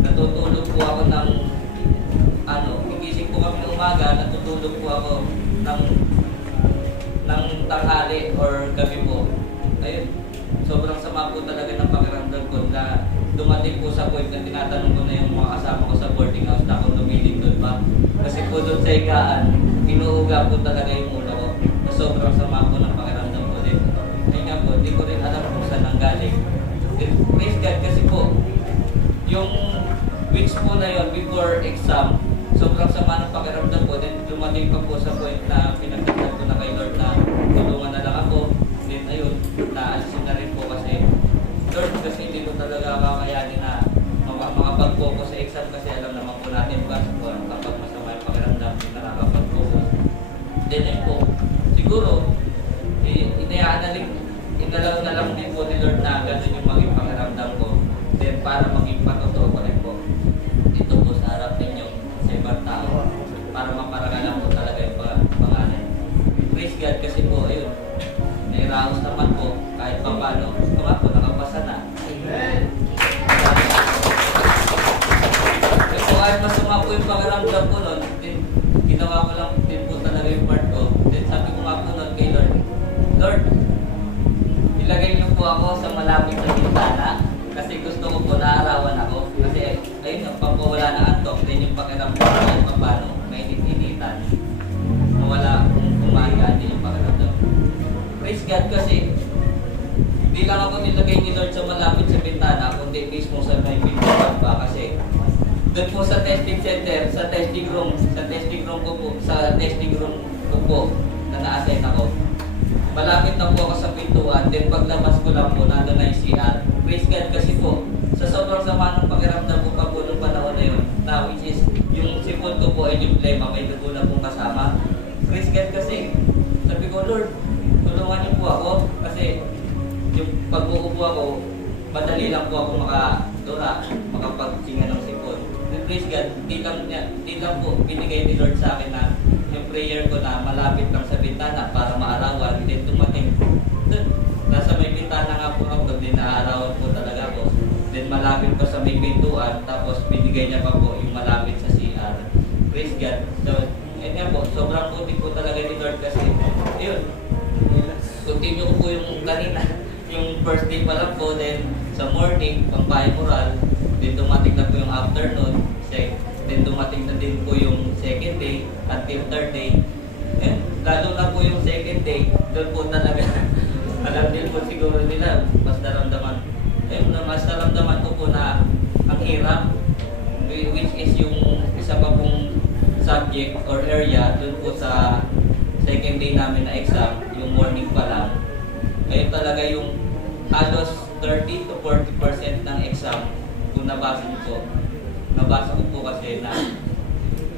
Natutulog po ako ng gigising po kami ng umaga, natutulog po ako ng tanghali or gabi po. Ayun, sobrang sama po talaga ng pakiramdam ko na dumating po sa point na tinatanong ko na yung mga kasama ko sa boarding house na kung lumiling doon ba. Kasi po doon sa higaan, inuuga po talaga yung ulo ko na sobrang sama po ng pakiramdam ko din. Ayun nga po, hindi ko rin alam kung saan nanggaling. Praise God kasi po, yung weeks po na yun before exam, sobrang sama ng pakiramdam ko. Then dumating pa po sa point na pinagdasal ko na kay Lord na tulungan na lang ako. Then ayun, naalisin na rin po kasi Lord, kasi hindi ko talaga kakayanin na makapag-focus sa exam kasi alam naman po natin kapag masama yung pakiramdam, hindi nakakapag-focus. Then ayun po, siguro, inalaw na lang din po ni Lord na gano'n yung maging pakiramdam ko. Then para maging patotoo ko rin po dito po sa harap ninyo sa ibang tao para maparagalan po talaga yung pangalan. Praise God kasi po, ayun, nairaos naman po kahit pa paano. Ito nga po, nakapasa na. Amen. Kaya po kahit masama po yung pakiramdam ko nun, din, ginawa ko lang din po talaga yung part ko. Then sabi ko nga po nun kay Lord, Lord, ilagay niyo po ako sa malapit sa bintana kasi gusto ko po naarawan ako. Kasi ayun, pagkawala na antok, din yung pakiramdam ko kahit pa paano, may init-initan. Nawala kung kumagaan din yung pakiramdam. Praise God kasi hindi lang ako nilagay ni Lord sa malapit sa bintana, kundi mismo sa may bintana pa kasi doon po sa testing center, sa testing room ko po na na-assign ako. Malapit na po ako sa pintuan, then paglabas ko lang po, nandun na yung CR. Praise God kasi po, sa sobrang sama ng pakiramdam ko pa po nung panahon na yun, na which is, yung sipon ko po ay yung plema, may dugo na pong kasama. Praise God kasi, sabi ko, Lord, tulungan niyo po ako, kasi yung pag-uupo ako, madali lang po ako makapagsinga ng sipon. Then praise God, di lang po binigay ni Lord sa akin na yung prayer ko na malapit lang sa bintana para maarawan, then dumating. Nasa may bintana nga po may pintuan, tapos binigay niya pa po yung malapit sa CR. Praise God. So, yun nga po, sobrang puti po talaga ni Lord kasi, yun, continue ko po yung kanina, yung first day pa lang po, then sa morning, pampahay moral, then dumating na po yung afternoon, then dumating na din po yung second day, until third day. Eh, lalo na po yung second day, doon po talaga, alam din po siguro nila, mas naramdaman. Mas naramdaman ko po na ang hirap, which is yung isa pa pong subject or area doon po sa second day namin na exam, yung morning pa lang. Ayun talaga yung halos 30 to 40% ng exam kung nabasa ko po kasi na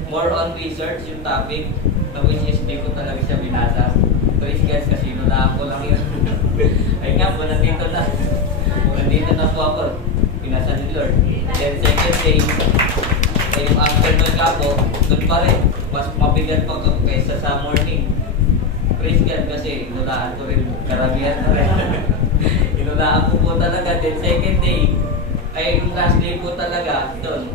more on research yung topic, na which is di ko talaga siya binasa. Praise God kasi nulaan ko lang yun. Ay nga po, nandito na po ako, pinasa ni Lord. Then second day, yung afternoon ka po, doon pa rin, mas mabigat pa ako kaysa sa morning. Praise God kasi inulaan ko rin, karamihan na rin. Inulaan ko po talaga. Then second day, ay yung last day po talaga, doon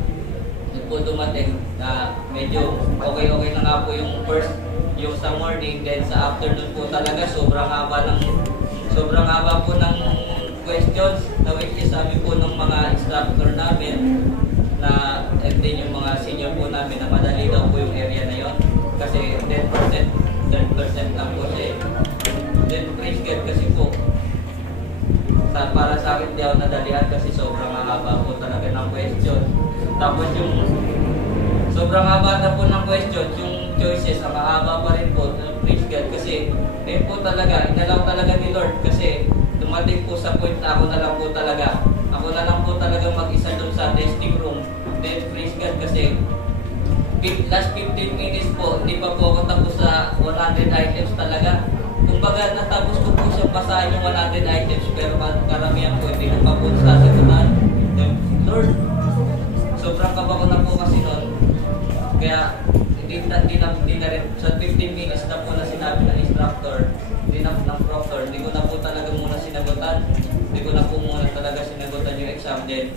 po dumating na medyo okay na nga po yung first, yung sa morning, then sa afternoon po talaga sobrang haba po ng questions na which is sabi po ng mga instructor namin na and then yung mga senior po namin na madali daw po yung area na yon kasi 10% lang po siya. Then praise God kasi po para sa akin di ako nadalihan kasi sobrang haba po talaga ng question. Tapos yung sobrang haba na po ng question, yung choices, ang haba pa rin po, praise God, kasi ayun po talaga, inalaw talaga ni Lord kasi dumating po sa point na ako na lang po talaga mag-isa doon sa testing room. Then praise God kasi last 15 minutes po, hindi pa po ako tapos sa 100 items talaga. Kumbaga natapos ko po siyang basahin yung 100 items pero karamihan po hindi na pa po sasagutan. Lord, sobrang kaba ko na po kasi noon. Kaya hindi na rin sa 15 minutes na po na sinabi ng instructor, ng proctor, hindi ko na po talaga muna sinagutan. Hindi ko na po muna talaga sinagutan yung exam. Then,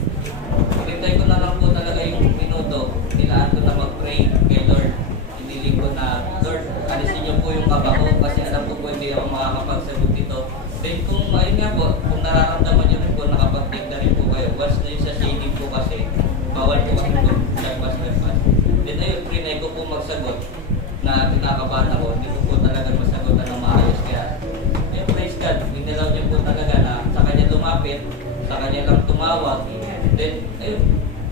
hinintay ko na lang po talaga yung minuto. Nilaan ko na mag-pray kay Lord. Hiniling ko na, Lord, alisin niyo po yung kaba ko kasi alam ko po hindi ako makakapagsagot dito. Then kung ayun nga po, kung nararamdaman niyo rin po, nakapag-take na rin po kayo. Once na yun sa shading po kasi, bawal po kasi po, nagpas. Then ayun, trinay ko po magsagot na kinakabahan ako. Hindi ko po talaga masagutan ng maayos. Kaya, ayun, praise God, minalaw niyo po talaga na sa kanya lumapit, sa kanya lang tumawag. Then, ayun,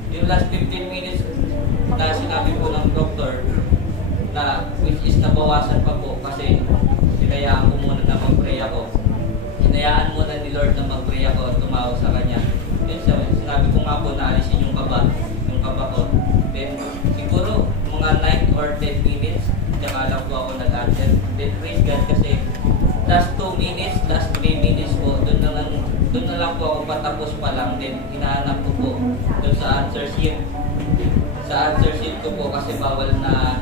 yung last 15 minutes na sinabi po ng doctor na which is nabawasan pa po kasi hinayaan ko muna na mag-pray ako. Hinayaan muna ni Lord na mag-pray ako at tumawag sa kanya. Then sinabi ko nga po na alisin yung kaba ko. Then siguro mga 9 or 10 minutes tsaka lang po ako nag-answer. Then praise God kasi last 2 minutes, last 3 minutes po, doon na lang po ako patapos pa lang. Then hinahanap ko po doon sa answer sheet. Sa answer sheet ko po kasi bawal na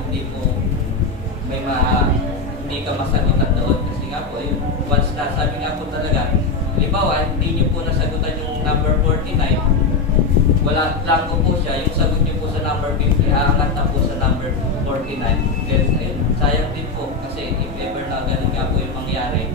hindi ka masagutan doon. Kasi nga po, once na sabi nga po talaga, halimbawa, hindi nyo po nasagutan yung number 49, wala lang po siya, yung sagot nyo po sa number 50, aangat na po sa number 49. Then, ayun, sayang din po, kasi if ever na ganun nga po yung mangyari,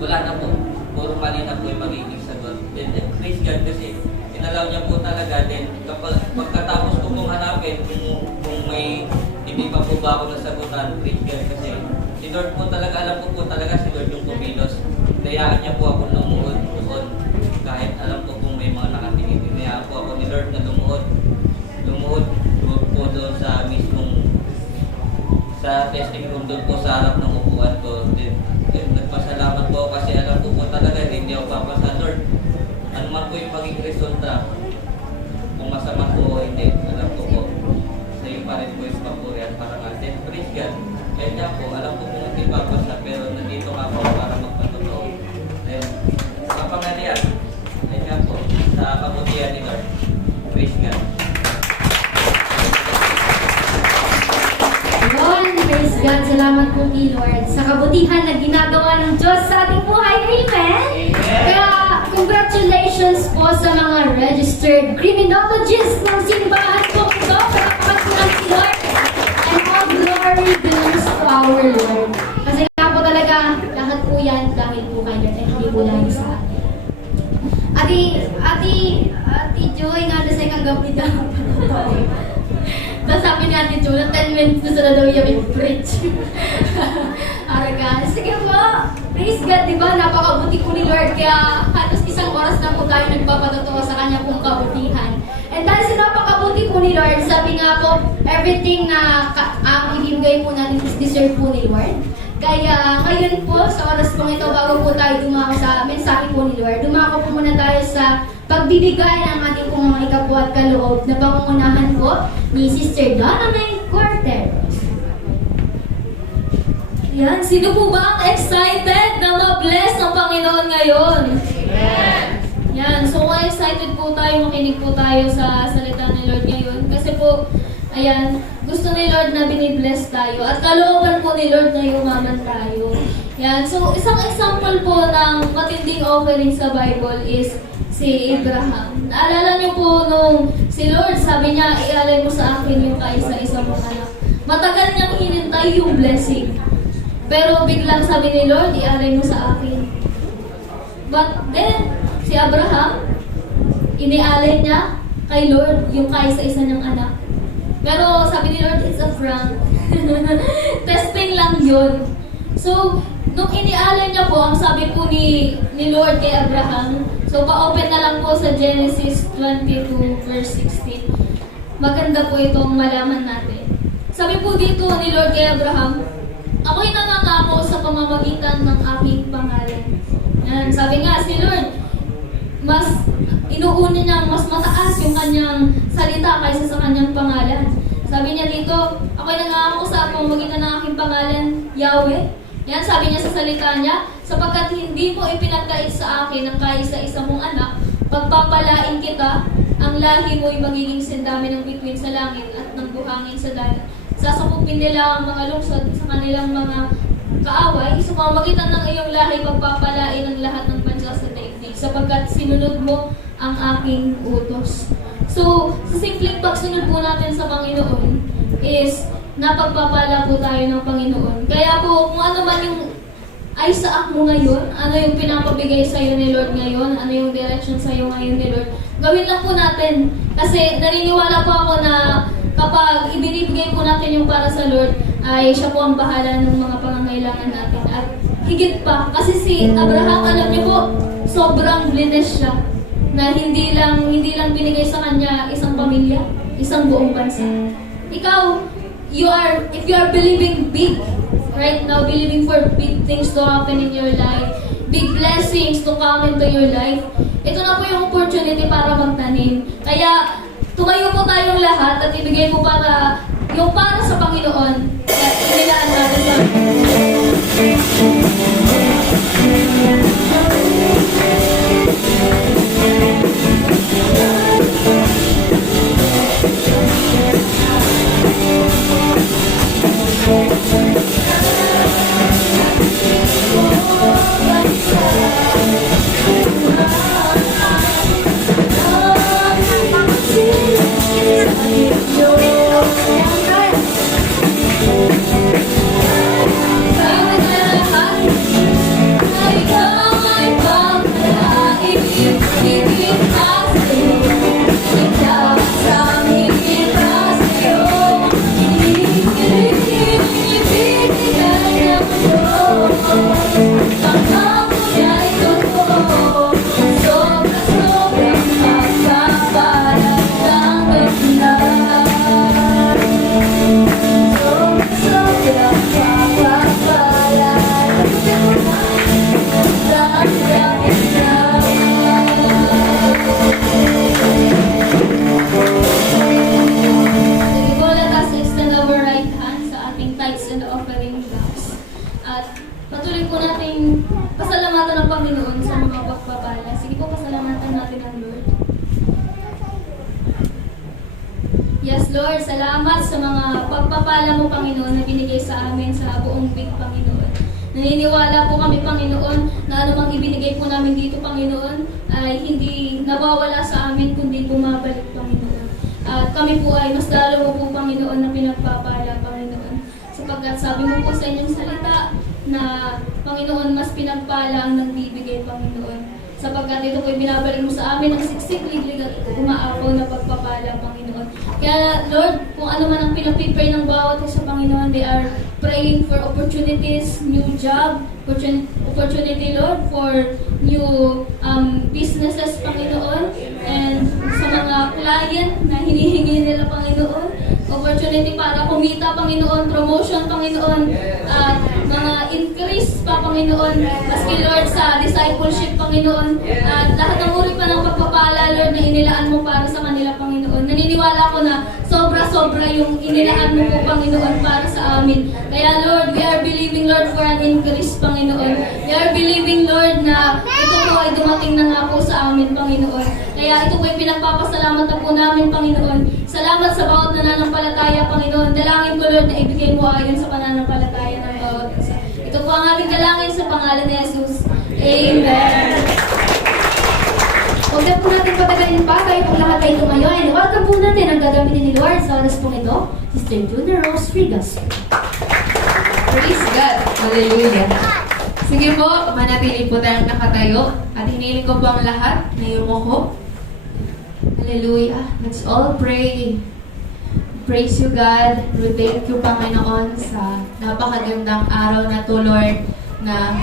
wala na po, puro mali na po yung magiging sagot. Then, praise God kasi, inalaw niya po talaga din, kapag pagkatapos ko pong hanapin, kung may hindi pa po ba ako nasagutan, praise God kasi si Lord po talaga, alam ko po talaga si Lord yung kumilos. Dayaan niya po ako lumuhod doon. Kahit alam ko kung may mga nakatingin, dayaan po ako ni Lord na lumuhod po doon sa mismong sa testing room doon po sa harap ng upuan ko. Then, nagpasalamat po kasi alam ko po talaga hindi ako papasa Lord. Ano man po yung maging resulta, kung masama po o hindi, alam ko po sa iyo pa rin po yung papuri at parangatin. Praise God. Kaya niya po, alam ko po hindi papasa pero nandito nga po para magpatotoo. Then, sa pangalian, kaya niya po, sa kabutihan ni Lord. Praise God. Yun, praise God. Salamat po kay Lord sa kabutihan na ginagawa ng Diyos sa ating buhay. Amen? Kaya, congratulations po sa mga registered criminologist ng simbahan po ito. Palakpakan po ng si Lord. And all glory belongs to our Lord. Kasi nga po talaga, lahat po yan dahil po kay Lord at hindi po dahil sa atin. Ati Joy, nga na sa ikang gamit daw. Tapos sabi ni Ate Joy, 10 minutes na sila daw yung preach. Araga, sige po. Praise God, di ba? Napakabuti po ni Lord. Kaya halos isang oras na po tayo nagpapatotoo sa kanya pong kabutihan. And dahil sa napakabuti po ni Lord, sabi nga po, everything na ang ibibigay po natin is deserve po ni Lord. Kaya ngayon po, sa oras pong ito, bago po tayo dumako sa mensahe po ni Lord, dumako po muna tayo sa pagbibigay ng ating pong mga ikapo at kaloob na pangungunahan po ni Sister Donna May Corteros. Yan, sino po ba ang excited na ma-bless ng Panginoon ngayon? Yan, so kung excited po tayo, makinig po tayo sa salita ni Lord ngayon. Kasi po, ayan, gusto ni Lord na binibless tayo. At kalooban po ni Lord na yumaman tayo. Yan, so isang example po ng matinding offering sa Bible is si Abraham. Naalala niyo po nung si Lord, sabi niya, ialay mo sa akin yung kaisa-isa mong anak. Matagal niyang hinintay yung blessing. Pero biglang sabi ni Lord, ialay mo sa akin. But then, si Abraham, inialay niya kay Lord yung kaisa-isa niyang anak. Pero sabi ni Lord, it's a prank. Testing lang yun. So, nung inialay niya po, ang sabi po ni Lord kay Abraham, so pa-open na lang po sa Genesis 22 verse 16. Maganda po itong malaman natin. Sabi po dito ni Lord kay Abraham, ako'y nangangako sa pamamagitan ng aking pangalan. Yan, sabi nga si Lord, mas inuuna niya mas mataas yung kanyang salita kaysa sa kanyang pangalan. Sabi niya dito, ako'y nangangako sa pamamagitan ng aking pangalan, Yahweh. Yan, sabi niya sa salita niya, sapagkat hindi mo ipinagkait sa akin ang kaisa-isa mong anak, pagpapalain kita, ang lahi mo'y magiging sindami ng bituin sa langit at ng buhangin sa dagat. Sasakupin nila ang mga lungsod sa kanilang mga kaaway, sa pamamagitan ng iyong lahi, pagpapalain ang lahat ng bansa sa daigdig, sapagkat sinunod mo ang aking utos. So, sa simpleng pagsunod po natin sa Panginoon is napagpapala po tayo ng Panginoon. Kaya po, kung ano man yung ay saak mo ngayon, ano yung pinapabigay sa iyo ni Lord ngayon, ano yung direction sa iyo ngayon ni Lord, gawin lang po natin. Kasi naniniwala po ako na kapag ibinibigay po natin yung para sa Lord, ay siya po ang bahala ng mga pangangailangan natin. At higit pa, kasi si Abraham, alam niyo po, sobrang blessed siya na hindi lang binigay sa kanya isang pamilya, isang buong bansa. Ikaw, if you are believing big, right now, believing for big things to happen in your life, big blessings to come into your life, ito na po yung opportunity para magtanim. Kaya, tumayo po tayong lahat at ibigay po para sa Panginoon. Kaya, inilaan natin sa Yes, Lord, salamat sa mga pagpapala mo, Panginoon, na binigay sa amin sa buong week, Panginoon. Naniniwala po kami, Panginoon, na anumang ibinigay po namin dito, Panginoon, ay hindi nawawala sa amin, kundi bumabalik kami po ay mas lalo mo po, Panginoon, na pinagpapala, Panginoon. Sapagkat sabi mo po sa inyong salita na, Panginoon, mas pinagpala ang nagbibigay, Panginoon. Sapagkat ito po'y binabalik mo sa amin ang siksik, liglig at umaapaw na pagpapala, Panginoon. Kaya, Lord, kung ano man ang pinapipray ng bawat isa, Panginoon, they are praying for opportunities, new job, opportunity, Lord, for new businesses, Panginoon, and sa mga client na hinihingi nila, Panginoon, opportunity para kumita, Panginoon, promotion, Panginoon, at mga increase pa, Panginoon, maski, Lord, sa discipleship, Panginoon, at lahat ng uri pa ng pagpapala, Lord, na inilaan mo para sa kanila, Panginoon. Naniniwala ko na sobra-sobra yung inilaan mo po, Panginoon, para sa amin. Kaya, Lord, we are believing, Lord, for an increase, Panginoon. We are believing, Lord, na ito po ay dumating na nga po sa amin, Panginoon. Kaya ito po ay pinagpapasalamat na po namin, Panginoon. Salamat sa bawat nananampalataya, Panginoon. Dalangin ko, Lord, na ibigay mo ayon sa pananampalataya ng bawat isa. Ito po ang ating dalangin sa pangalan ni Jesus. Amen. Huwag na po natin patagalin pa, kayo po lahat ay tumayo. And welcome po natin ang gagamitin ni Lord sa oras pong ito, Sister Juna Rose Free Gospel. Praise God! Hallelujah! Sige po, manatili po tayong nakatayo at hiniling ko po ang lahat na yumuko. Hallelujah! Let's all pray. Praise you, God. We thank you, Panginoon, sa napakagandang araw na to, Lord, na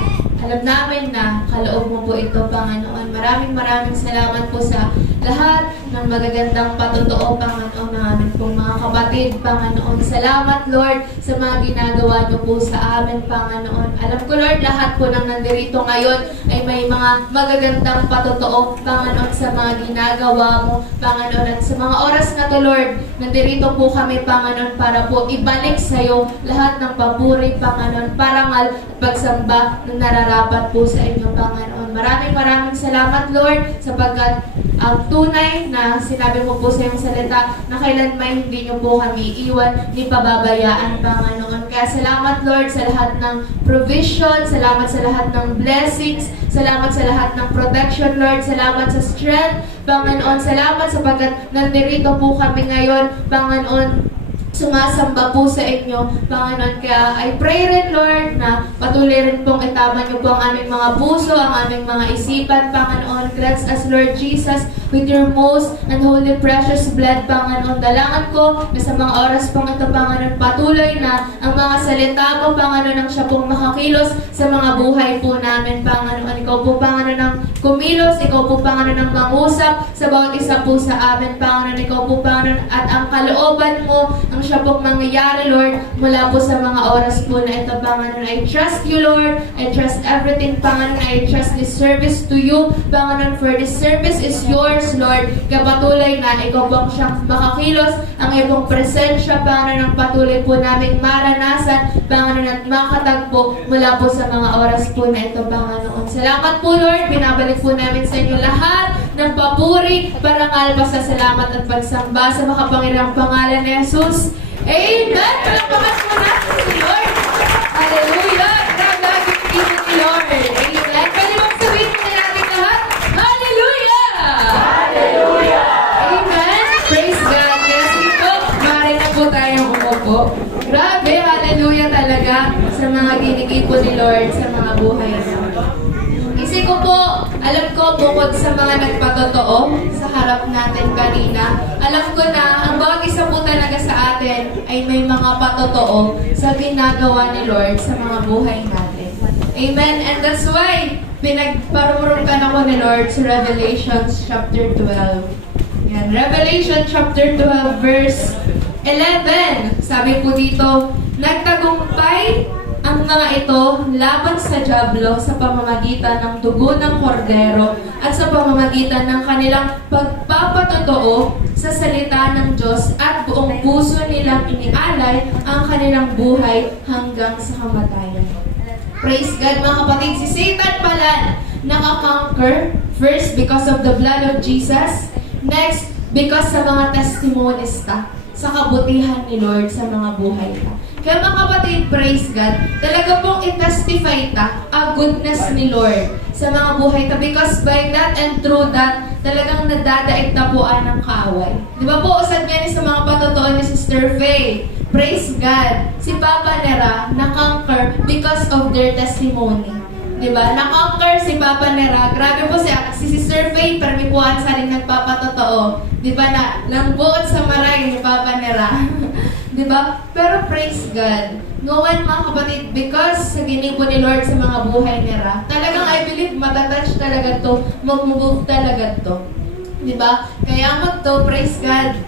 alam namin na kaloob mo po ito, Panginoon. Maraming salamat po sa lahat ng magagandang patotoo, Panginoon, ng aming pong mga kapatid, Panginoon. Salamat, Lord, sa mga ginagawa niyo po sa amin, Panginoon. Alam ko, Lord, lahat po ng nandirito ngayon ay may mga magagandang patotoo, Panginoon, sa mga ginagawa mo, Panginoon. At sa mga oras na to, Lord, nandirito po kami, Panginoon, para po ibalik sa iyo lahat ng papuri, Panginoon, parangal at pagsamba ng nararapat po sa inyo, Panginoon. Maraming salamat, Lord, sapagkat ang tunay na sinabi mo po sa iyong salita na kailanman hindi niyo po kami iwan ni pababayaan, Panginoon. Kaya salamat, Lord, sa lahat ng provision, salamat sa lahat ng blessings, salamat sa lahat ng protection, Lord, salamat sa strength, Panginoon. Salamat sapagkat nandirito po kami ngayon, Panginoon, sumasamba po sa inyo, Panginoon. Kaya I pray rin, Lord, na patuloy rin pong itama niyo po ang aming mga puso, ang aming mga isipan, Panginoon. Cleanse us, Lord Jesus, with your most and holy precious blood, Panginoon. Dalangan ko na sa mga oras pong ito, Panginoon, patuloy na ang mga salita mo, Panginoon, ang siya pong makakilos sa mga buhay po namin, Panginoon. Ikaw po, Panginoon, ang kumilos, ikaw po, Panginoon, ang mangusap sa bawat isa po sa amin, Panginoon. Ikaw po, Panginoon, at ang kalooban mo, ang siya pong mangyayari, Lord, mula po sa mga oras po na ito, Panginoon. I trust you, Lord. I trust everything, Panginoon. I trust this service to you, Panginoon, for this service is yours, Lord. Kaya patuloy na ikaw po ang siyang makakilos, ang iyong presensya, Panginoon, ang patuloy po naming maranasan, Panginoon, at makatagpo mula po sa mga oras po na ito, Panginoon. Salamat po, Lord. Binabalik po namin sa inyo lahat ng papuri, parangal, pasasalamat at pagsamba sa makapangyarihang pangalan ni Jesus. Amen! Palakpakan mo natin si Lord. Hallelujah! Grabe ang pipili ni Lord. Amen! Pwede bang sabihin mo na natin lahat? Hallelujah! Hallelujah! Amen! Praise God! Kaya sige po, maaari na po tayong umupo. Grabe! Hallelujah talaga sa mga ginigit po ni Lord sa mga buhay niyo. Kasi ko po, alam ko bukod sa mga nagpatotoo sa harap natin kanina, alam ko na ang bawat isa po talaga sa atin ay may mga patotoo sa ginagawa ni Lord sa mga buhay natin. Amen? And that's why pinagparurungkan ako ni Lord sa Revelation chapter 12. Yan, Revelation chapter 12 verse 11. Sabi po dito, nagtagumpay ang mga ito laban sa dyablo sa pamamagitan ng dugo ng kordero at sa pamamagitan ng kanilang pagpapatotoo sa salita ng Diyos at buong puso nilang inialay ang kanilang buhay hanggang sa kamatayan. Praise God, mga kapatid. Si Satan pala nakakonquer, first because of the blood of Jesus, next because sa mga testimonies ta, sa kabutihan ni Lord sa mga buhay ta. Kaya mga kapatid, praise God, talaga pong i-testify ta ang goodness ni Lord sa mga buhay ta because by that and through that, talagang nadadaig ta po ng kaaway. Di ba po, usad nga ni sa mga patotoo ni Sister Faye, praise God, si Papa Nera na-conquer because of their testimony. Diba? Na-conquer si Papa Nera. Grabe po si Sister Faye, permipuan sa rin nagpapatotoo. Diba na, lambuot sa maray ni Papa Nera. Diba? Pero praise God. Ngayon mga kapatid, because sa ginipo ni Lord sa mga buhay nila, talagang I believe matatouch talaga to, mag-move talaga to. Diba? Kaya magto, praise God,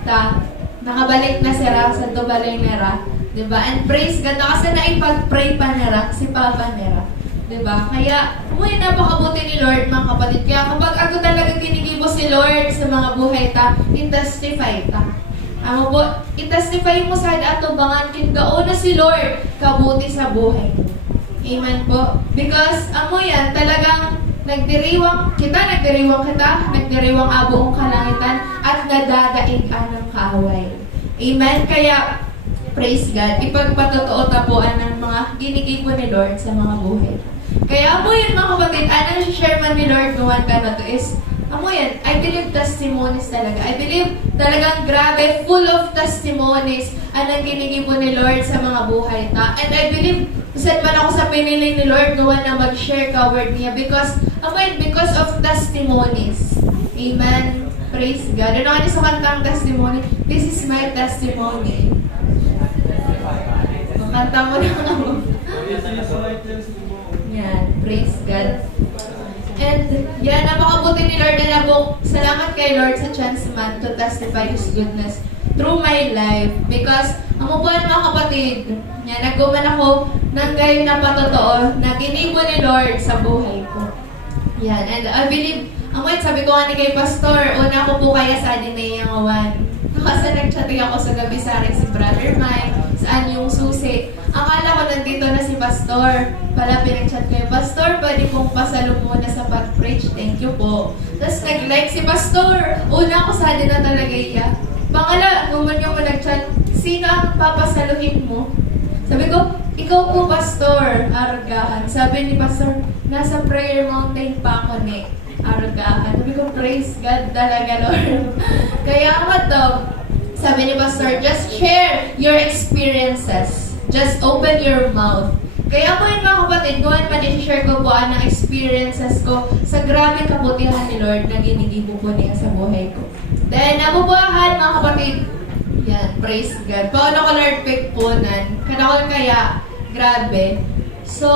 nakabalik na si Ra sa tubalay nera. Diba? And praise God, kasi naipag-pray pa nera si Papa nera. Diba? Kaya, napakabuti ni Lord, mga kapatid. Kaya kapag ako talaga ginigibo si Lord sa mga buhay ta, i-testify ta. Amo po, i-testify mo sa ato bangan kingauna si Lord kabuti sa buhay. Amen po. Because, amo yan, talagang nagdiriwang kita, nagdiriwang abo ang kalangitan, at nadadaig ng kaaway. Amen? Kaya, praise God, ipagpatotoo tapuan ng mga ginigibo ni Lord sa mga buhay. Kaya amo yun mga kapatid, anong share man ni Lord nuwan ka na to is, amo yan, I believe testimonies talaga. I believe talagang grabe, full of testimonies anong ginigibo ni Lord sa mga buhay ta. And I believe, saan man ako sa pinili ni Lord nuwan na mag-share ka word niya because, amo yan, because of testimonies. Amen. Praise God. Ano ka sa kantang testimony? This is my testimony. Kanta mo na ako. Yan, praise God. And yan, napakabuti ni Lord na po. Salamat kay Lord sa chance man to testify His goodness through my life. Because, ang po mga kapatid, yan, nagkuman ako ng gayon na patotoo na ginibo ni Lord sa buhay ko. Yan, and I believe, sabi ko nga ni kay Pastor, una ko po kaya sa atin na yung awan. Kasi nag-chatting ako sa gabi sa akin si Brother Mike, saan yung susi. Akala ko nandito na si Pastor. Pala pinag-chat ko yung Pastor, pwede pong pasalo muna sa pag-preach. Thank you po. Tapos nag-like si Pastor. Una ako sa atin na talaga iya. Pangala, naman yung nag-chat, sino ang papasaluhin mo? Sabi ko, ikaw po Pastor, Aragahan. Sabi ni Pastor, nasa prayer mountain pa ako ni Aragahan. Sabi ko, praise God talaga Lord. Kaya nga to, sabi ni Pastor, just share your experiences. Just open your mouth. Kaya ako yun mga kapatid, noon pa share ko po ang experiences ko sa grabe kabutihan ni Lord na ginigibo po niya sa buhay ko. Then, nabubuhahan mga kapatid, yan, praise God. Paano ko Lord pagpunan? Kanakol kaya, grabe. So,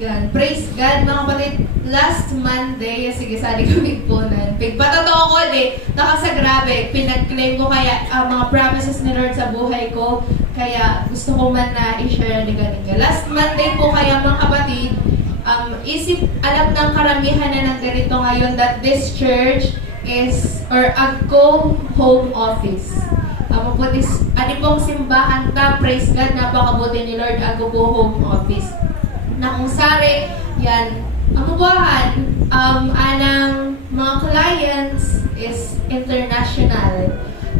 yan, praise God mga kapatid. Last Monday, sige, sali ko pagpunan. Pagpatotoo ko nakasa grabe, pinag-claim ko kaya mga promises ni Lord sa buhay ko. Kaya gusto ko man na i-share ni ganinga. Last Monday po kaya mga kapatid, alam ng karamihan na nandito ngayon that this church is, or Agco Home Office. Ano pong simbahan ta, praise God, napakabuti ni Lord, Agco Home Office. Na kung sari, yan, anang mga clients is international.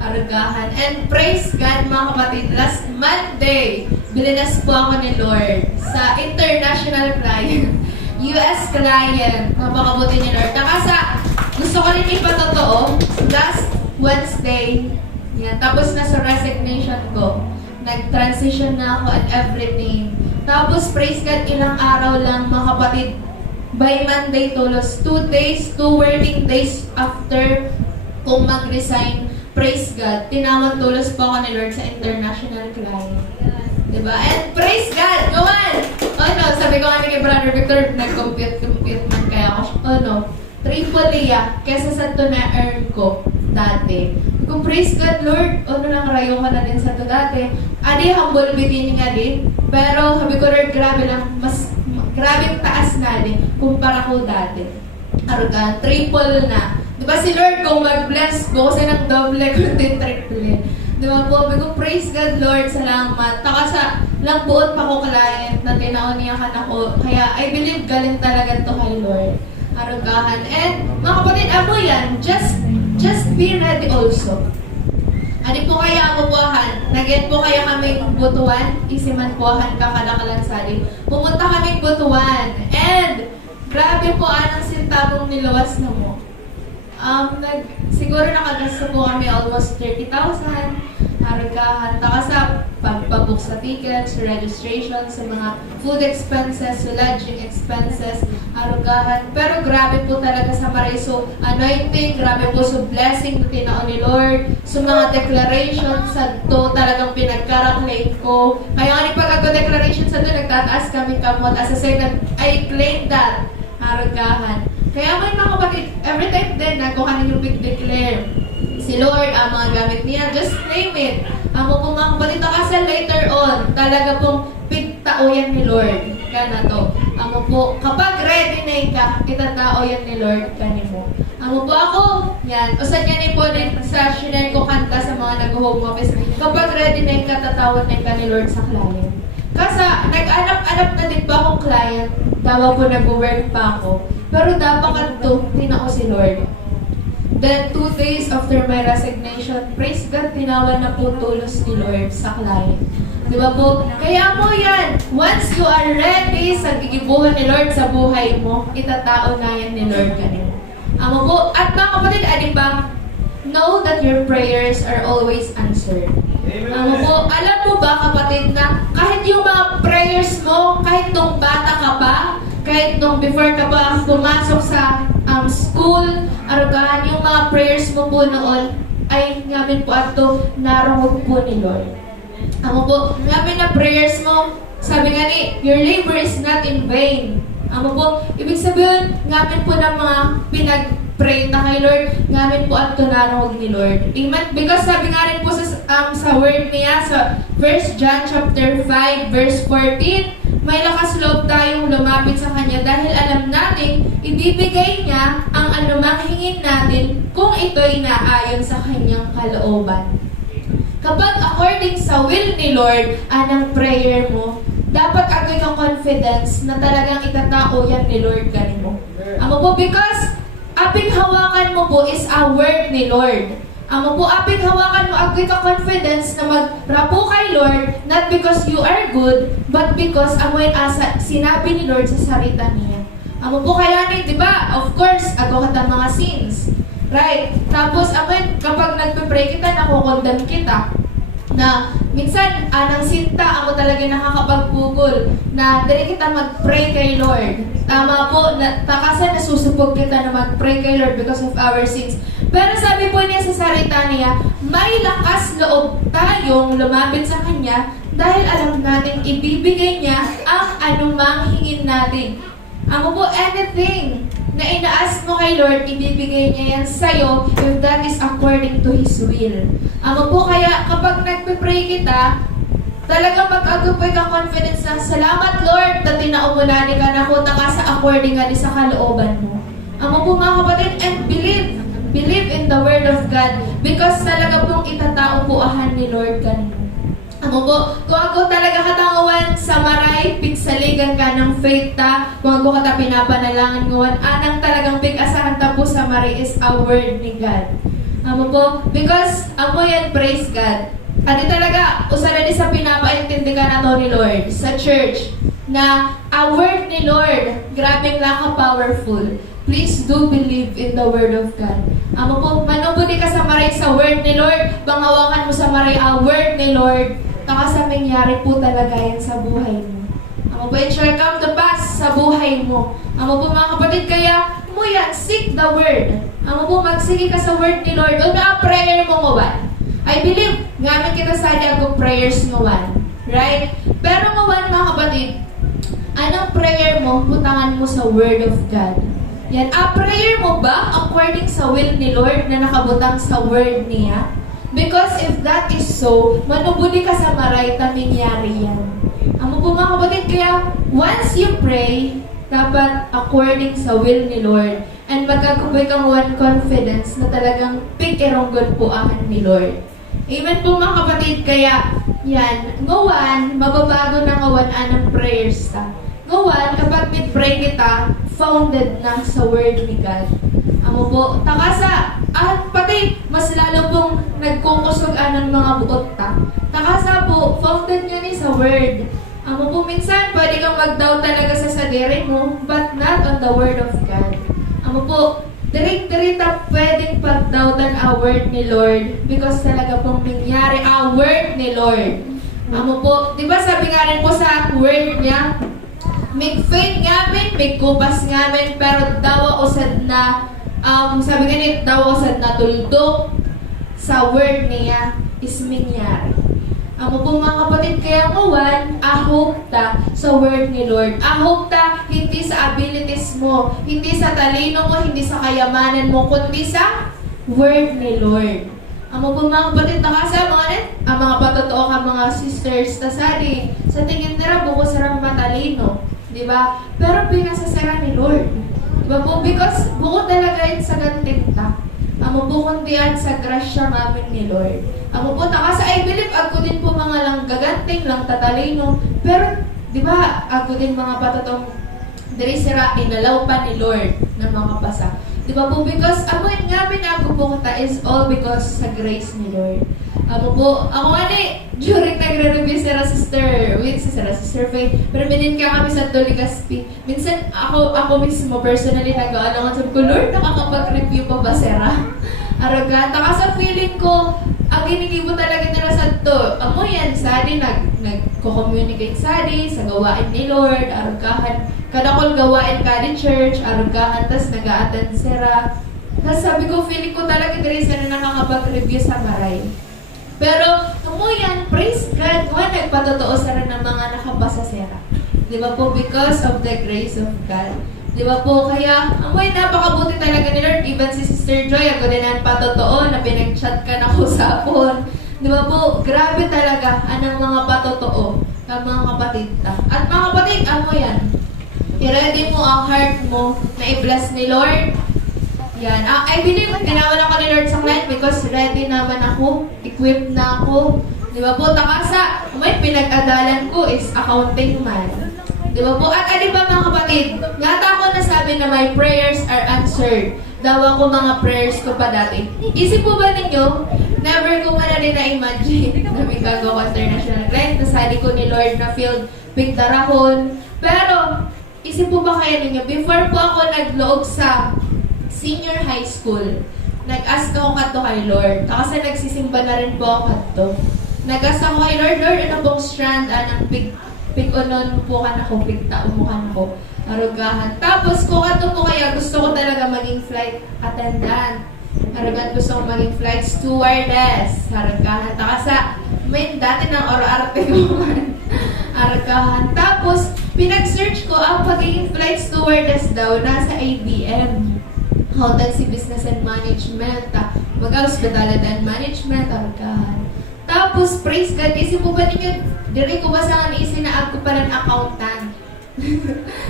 Aragahan. And praise God mga kapatid, last Monday, bilinas po ako ni Lord sa international client, US client. Napakabuti ni Lord. Nakasa, gusto ko rin ipatotoo, last Wednesday, yan, tapos na sa resignation ko, nag-transition na ako and everything. Tapos praise God, ilang araw lang mga kapatid, by Monday tulos, 2 days, 2 working days after kung mag-resign, praise God, tinawag tulos pa ako ni Lord sa international client. Diba? And praise God! Go on! Sabi ko nga kay Brother Victor, nag-compute man kaya ako. Triple kesa sa ito na-earn ko dati. Kung praise God, Lord, lang rayo ko na din sa ito dati. Adi, humble beginning din. Pero sabi ko, Lord, grabe lang, grabe taas na din kumpara ko dati. Arugan, triple na. Diba si Lord, kung mag-bless ko, kasi nang doble, kundi triple. Diba po, sabi ko, praise God, Lord, salamat. Taka sa lang buot pa ko client na tinaoniyakan ako. Kaya I believe galing talaga to kay Lord. Arugahan. And mga kapatid, yan, just be ready also. Ani po kaya mo buhahan, nagyan po kaya kaming butuan, isiman buhahan kakalakalan sali. Pumunta kaming butuan, and grabe po anang sintabong nilawas na mo. Siguro nakagasta po kami almost 30,000, haragahan, taka sa pagpabook sa tickets, registration, sa mga food expenses, sa lodging expenses, haragahan. Pero grabe po talaga sa Mariso, anointing, grabe po sa blessing na tinaon ni Lord, sa mga declarations, sa to talagang pinagkaraklaim ko. Kaya nga ni pag declaration sa to, nagtataas kami kamot, as I said, I claim that, haragahan. Kaya may mga kapatid, every time din, nagkuha ninyo declare si Lord, ang mga gamit niya, just claim it. Amo po mga kapatid, kasi later on, talaga pong pigtao yan ni Lord. Kana to. Amo po, kapag ready na ka, itatao yan ni Lord kanimo. Amo po ako, yan. O sa ganyan po din sa shinare ko kanta sa mga nag-home office. Kapag ready na ka, tatawag na ka ni Lord sa client. Kasi nag-anap-anap na din pa akong client. Dawa po nag-work pa ako. Pero dapat to, tinao si Lord. Then 2 days after my resignation, praise God, tinawan na po tulos ni Lord sa client. Di ba po? Kaya mo yan, once you are ready sa gigibuhan ni Lord sa buhay mo, itatao na yan ni Lord kanino. Amo po, at mga kapatid, adi ba, know that your prayers are always answered. Amo po, alam mo ba kapatid na kahit yung mga prayers mo, kahit nung bata ka pa, kahit nung before ka pa pumasok sa school, arugahan, yung mga prayers mo po noon, ay ngamin po ato narungog po ni Lord. Amo po, ngamin na prayers mo, sabi nga ni, your labor is not in vain. Amo po, ibig sabihin, ngamin po ng mga pinag-pray na kay Lord, ngamin po ato narungog ni Lord. Amen? Because sabi nga rin po sa word niya, sa 1 John chapter 5, verse 14, may lakas loob tayong lumapit sa Kanya dahil alam natin, ibibigay niya ang anumang hingin natin kung ito'y naayon sa Kanyang kalooban. Kapag according sa will ni Lord, anang prayer mo, dapat agoy kang confidence na talagang itatao yan ni Lord kanimo. Amo po, because aping hawakan mo po is a word ni Lord. Amo po, aping hawakan mo, agoy ka confidence na magrapo kay Lord, not because you are good, but because amoy asa sinabi ni Lord sa sarita niya. Amo po kaya ni, di ba? Of course, ago ka mga sins. Right? Tapos, amoy, kapag nagpe-pray kita, nakukondam kita. Na, minsan, anang sinta, ako talaga nakakapagpugol na dali kita mag-pray kay Lord. Tama po, takasan nasusupog kita na mag-pray kay Lord because of our sins. Pero sabi po niya sa sarita niya, may lakas loob tayong lumapit sa Kanya dahil alam natin ibibigay niya ang anumang hingin natin. Amo po, anything na ina-ask mo kay Lord, ibibigay niya yan sa'yo if that is according to His will. Amo po, kaya kapag nagpe-pray kita, talagang mag-agupoy ka confidence na, salamat Lord, na tinaumulani ka, nakuta ka sa according nga di sa kalooban mo. Amo po mga kapatid, and believe in the Word of God because talaga pong itatao po ahan ni Lord kanino. Amo po, kung ako talaga katanguan sa maray, pigsaligan ka ng faith ta, kung ako kata pinapanalangan ngawan, anang talagang pig-asahan ta po sa maray is a word ni God. Amo po, because amo yan, praise God. At talaga, usara din sa pinapaintindi ka na to ni Lord sa church, na a word ni Lord, grabing laka-powerful. Please do believe in the Word of God. Amo po, manubudi ka sa maray sa Word ni Lord, bangawakan mo sa maray a Word ni Lord, taka sa mangyari po talaga yan sa buhay mo. Amo po, it shall come to pass sa buhay mo. Amo po mga kapatid, kaya mo yan, seek the Word. Amo po, magsige ka sa Word ni Lord. O na prayer mo ngawan. I believe, gamit kita sa diagong prayers ngawan. Right? Pero ngawan mga kapatid, anong prayer mo, putangan mo sa Word of God. Yan, prayer mo ba according sa will ni Lord na nakabutang sa word niya? Because if that is so, manubuli ka sa maray, tamingyari yan. Amo po mga kapatid, kaya once you pray, dapat according sa will ni Lord, and magkakuboy kang one confidence na talagang pig-eronggon po ahan ni Lord. Amen po mga kapatid, kaya yan, ngawan, mababago na ngawan anang prayers ta. Ngawan, kapag may pray kita, founded na sa word ni God. Amo po, takasa, at pati mas lalo pong nagkukusugan ng mga buot ta. Takasa po, founded nga ni sa word. Amo po, minsan pwede kang mag-doubt talaga sa sadiri mo, but not on the word of God. Amo po, direct pwedeng pag-doubtan a word ni Lord because talaga pong nangyari a word ni Lord. Amo po, di ba sabi nga rin po sa word niya, may faith ngamin, may kupas ngamin, pero dawa usad na, sabi nga niya, dawa usad na tuldok sa word niya is mingyari. Amo po mga kapatid, kaya ngawan, ahog ta sa word ni Lord. Ahog ta hindi sa abilities mo, hindi sa talino mo, hindi sa kayamanan mo, kundi sa word ni Lord. Amo po mga kapatid, nakasa mga rin, ang mga patotoo ka mga sisters, tasari, sa tingin nila buko sarang matalino, di ba? Pero pinasasara ni Lord. Di ba po? Because buko talaga yun sa gantinta. Amo po kundian sa grasya mamin ni Lord. Amo po takasa, I believe ako din po mga lang gaganting, lang tatalino, pero di ba ako din mga patotong diri sira inalaw pa ni Lord na makapasa. Di ba po? Because amo yun nga ako po kata is all because sa grace ni Lord. Amo po, ako nga during nagre-review si Sister, Sister Faye, pero minin ka kami sa Doligaspi. Minsan ako mismo personally nag-aalangan sabi ko, Lord, nakakapag-review pa ba Sera? Aragata ka sa feeling ko, ang ginigibo talaga nila sa to. Amo yan, sadi nagko-communicate sadi sa gawain ni Lord, aragahan, kadakol gawain ka ni church, aragahan, tas nag-a-attend Sera. Tapos sabi ko, feeling ko talaga diri sa na nakakapag-review sa Maray. Pero, amo yan, praise God, nagpatotoo sa rin ng mga nakabasa Sera. Di ba po? Because of the grace of God. Di ba po? Kaya, amoy napakabuti talaga ni Lord. Even si Sister Joy, ako din ang patotoo na pinag-chat ka na ko sa phone. Di ba po? Grabe talaga anong mga patotoo ng mga kapatid ta. At mga kapatid, amo yan. I-ready mo ang heart mo na i-bless ni Lord. Yan. I believe, ginawa ako ni Lord sa client because ready naman ako, equipped na ako. Di ba po? Takasa, may pinag-adalan ko is accounting man. Di ba po? At di ba mga kapatid, ngata ako nasabi na my prayers are answered. Daw ako mga prayers ko pa dati. Isip po ba ninyo, never ko man na rin na-imagine na may gagawa ko international client. Nasali ko ni Lord na field pigdarahon. Pero, isip po ba kaya ninyo, before po ako nagloob sa senior high school, nag-ask ako kadto kay Lord. Kasi nagsisimba na rin po ako kadto. Nag-ask ako kay Lord, ano pong strand, anong pig-unon po ka na ko, pig-taon mo ka na ko, arugahan. Tapos, kung kadto po kaya, gusto ko talaga maging flight attendant. Arugahan, gusto ko maging flight stewardess. Arugahan. Takasa, may dati ng oro-arte ko man. Arugahan. Tapos, pinag-search ko, ang pagiging flight stewardess daw, nasa ABM. Accountancy, Business and Management, mag-hospitality and Management, aragahan. Tapos, praise God, isip po ba ninyo, diri ko ba sa naisip na ako pala accountant?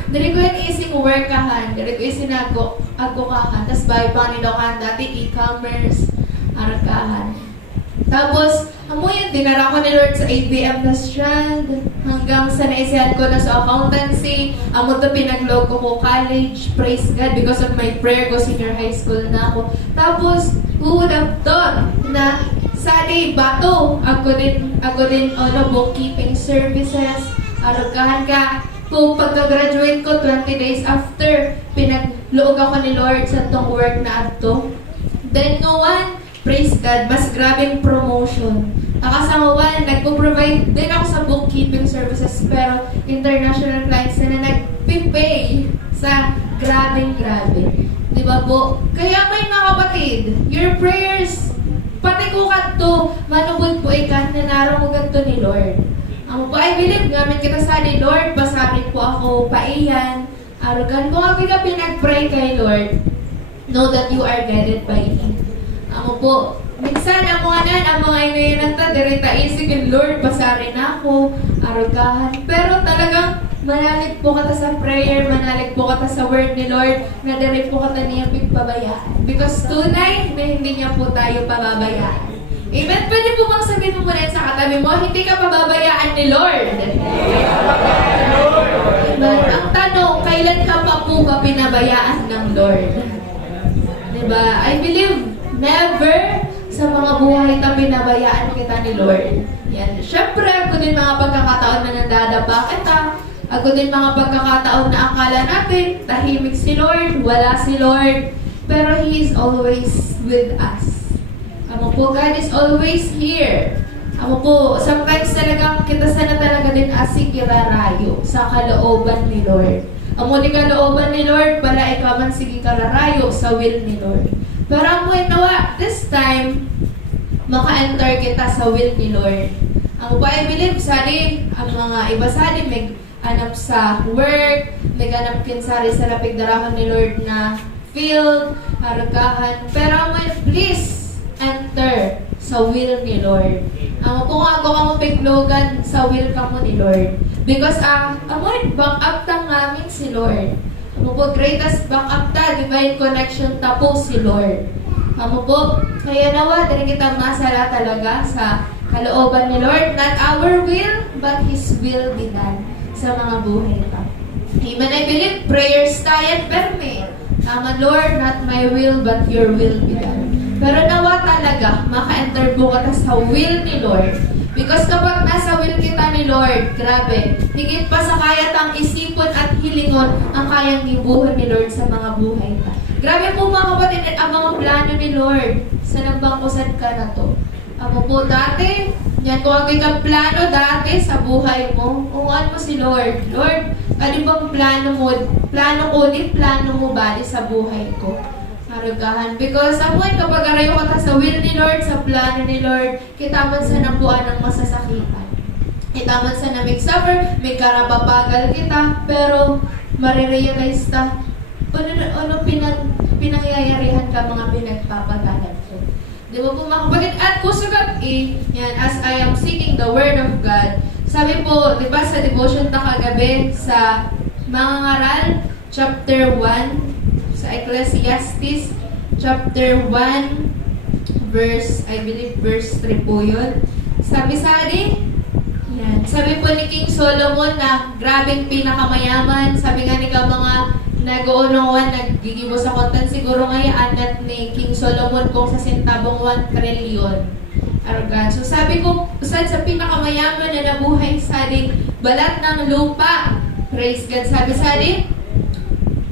Diri ko yan ising workahan, diri ko ising ako kahan, tapos bahay pa nila kahan dati, e-commerce, aragahan. Tapos, amo yun, dinara ko ni Lord sa ABM na strand, hanggang sa naisihan ko na sa accountancy, amo to pinaglogo ko college, praise God, because of my prayer ko, senior high school na ako. Tapos, who would have thought na sali, bato, ako din, bookkeeping services, arugahan ka. Kung pagka-graduate ko, 20 days after, pinagloog ako ni Lord sa tong work na ato. Then, no one, praise God, mas grabing promotion. Nakasangawan, nagpo-provide din ako sa bookkeeping services, pero international clients na nag-pay sa grabe. Di ba po? Kaya may mga kapatid, your prayers, pati ko kanto, manubod po ikan na narong ganto ni Lord. Amo po, I believe, gamit kita sa ni Lord, basarin po ako, paiyan, arugan. Kung ako ka pinag-pray kay Lord, know that you are guided by Him. Amo po, minsan ang mga inayanan ta, direta isig yung Lord, basarin ako, arugahan. Pero talagang manalig po kata sa prayer, manalig po kata sa word ni Lord, na direct po kata niya pagpabayaan. Because tunay na hindi niya po tayo pababayaan. Amen? Pwede po bang sabihin mo muna sa katabi mo, hindi ka pababayaan ni Lord. Amen? Ang tanong, kailan ka pa po pinabayaan ng Lord? Diba? I believe never sa mga buhay na pinabayaan kita ni Lord. Yan. Siyempre, ako din mga pagkakataon na nandadapa kita. Ako din mga pagkakataon na akala natin, tahimik si Lord, wala si Lord. Pero He is always with us. Amo po, God is always here. Amo po, sometimes talaga kita sana talaga din asikirarayo sa kalooban ni Lord. Amo di kalooban ni Lord, pala ikaw man sige kararayo sa will ni Lord. Pero amo nawa, this time, maka-enter kita sa will ni Lord. Amo po, I believe, sari, ang mga iba sari, may anap sa work, may ganap kinsari sa lapigdarahon ni Lord na field, haragahan. Pero amo, please, enter sa will ni Lord. Amo po nga ako kamo piglogan sa will kamo ni Lord. Because amo backup ta namin si Lord. Amo po greatest backup ta, divine connection ta po si Lord. Amo po, kaya nawa dali kita masala talaga sa kalooban ni Lord. Not our will, but His will be done sa mga buhay ta. Amen. I believe prayers tayo perme. Tama Lord, not my will, but Your will be done. Pero nawa talaga, maka-enter po ka sa will ni Lord. Because kapag nasa will kita ni Lord, grabe, higit pa sa kaya tang isipon at hilingon ang kayang ibuhon ni Lord sa mga buhay ta. Grabe po mga kapatid, at ang mga plano ni Lord sa nagbangkusan ka na to. Amo po dati, yan kung ang kang plano dati sa buhay mo, ungan mo si Lord. Lord, ano bang plano mo? Plano ko, di plano mo bali sa buhay ko. Harugahan. Because amoy kapag arayo ka sa will ni Lord, sa plano ni Lord, kita man sa nabuan ng masasakitan. Kita man sa namig suffer, may karapapagal kita, pero marirealize ta, ano pinangyayarihan ka mga pinagpapagalan ko. Di ba po mga kapatid? At kusugat yan, as I am seeking the Word of God, sabi po, di ba sa devotion ta kagabi, sa mga ngaral, chapter 1, sa Ecclesiastes chapter 1 verse, I believe verse 3 po yun. Sabi yan, sabi po ni King Solomon na grabing pinakamayaman. Sabi nga ni ka mga nag-uunungan, naggigibo sa kontan siguro ngayon anat ni King Solomon kung sa sintabong 1 trillion. Arrogant. So sabi ko, saan sa pinakamayaman na nabuhay sa balat ng lupa. Praise God. Sabi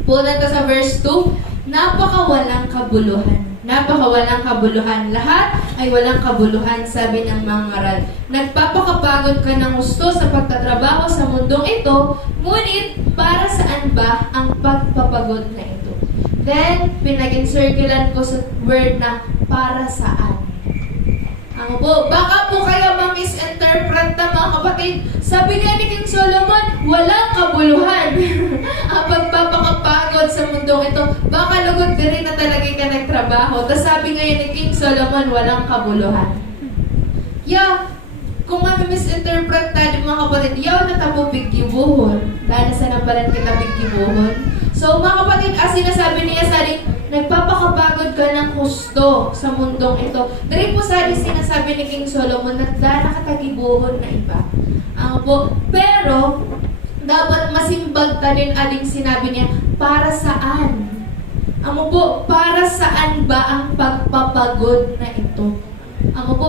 punan ka sa verse 2, napakawalang kabuluhan. Napakawalang kabuluhan. Lahat ay walang kabuluhan, sabi ng mga ngaral. Nagpapakapagod ka ng gusto sa pagtatrabaho sa mundong ito, ngunit para saan ba ang pagpapagod na ito? Then, pinag-encirculan ko sa word na para saan. Ang po, baka po kayo ma-misinterpret na mga kapatid. Sabi nga ni King Solomon, walang kabuluhan. Ang pagpapakapagod sa mundong ito, baka lugod ka rin na talaga ka nagtrabaho. Tapos sabi ngayon ni King Solomon, walang kabuluhan. Kung ma-misinterpret tayo mga kapatid, na tapo biggibuhon. Dahil sa nabalan kita biggibuhon. So mga kapatid, as sinasabi niya sa nagpapakapagod ka ng husto sa mundong ito. Dari po sa sinasabi ni King Solomon, nagdana katagibuhon na iba. Pero, dapat masimbag ta din aling sinabi niya, para saan? Para saan ba ang pagpapagod na ito?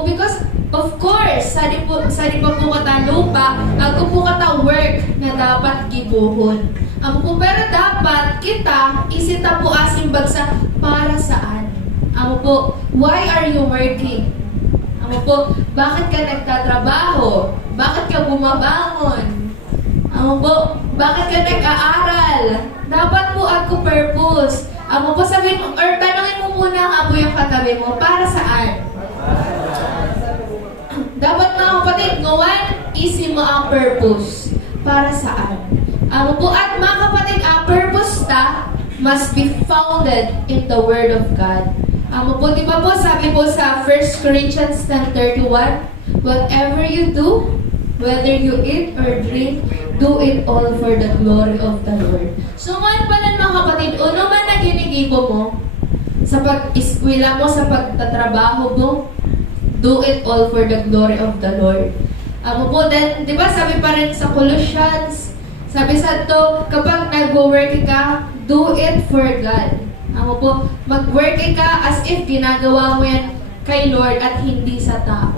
Because, of course, sari pa po kata lupa, ako po kata work na dapat gibuhon. Pero dapat kita, isita po asimbag sa para saan? Why are you working? Bakit ka nagtatrabaho? Bakit ka bumabangon? Bakit ka nag-aaral? Dapat po ako purpose. Sabihin mo, or tanongin mo muna ang abo yung katabi mo, para saan? Dapat mga kapatid, ngawan, isi mo ang purpose. Para saan? At mga kapatid, ang purpose ta must be founded in the Word of God. Di ba po, sabi po sa 1 Corinthians 10:31, whatever you do, whether you eat or drink, do it all for the glory of the Lord. So ngayon pala mga kapatid, ano man na ginigibo mo, sa pag-iskwila mo, sa pagtatrabaho mo, do it all for the glory of the Lord. Then, di ba sabi pa rin sa Colossians, sabi sa to, kapag nag-work ka, do it for God. Amo po, mag-work ka as if ginagawa mo yan kay Lord at hindi sa tao.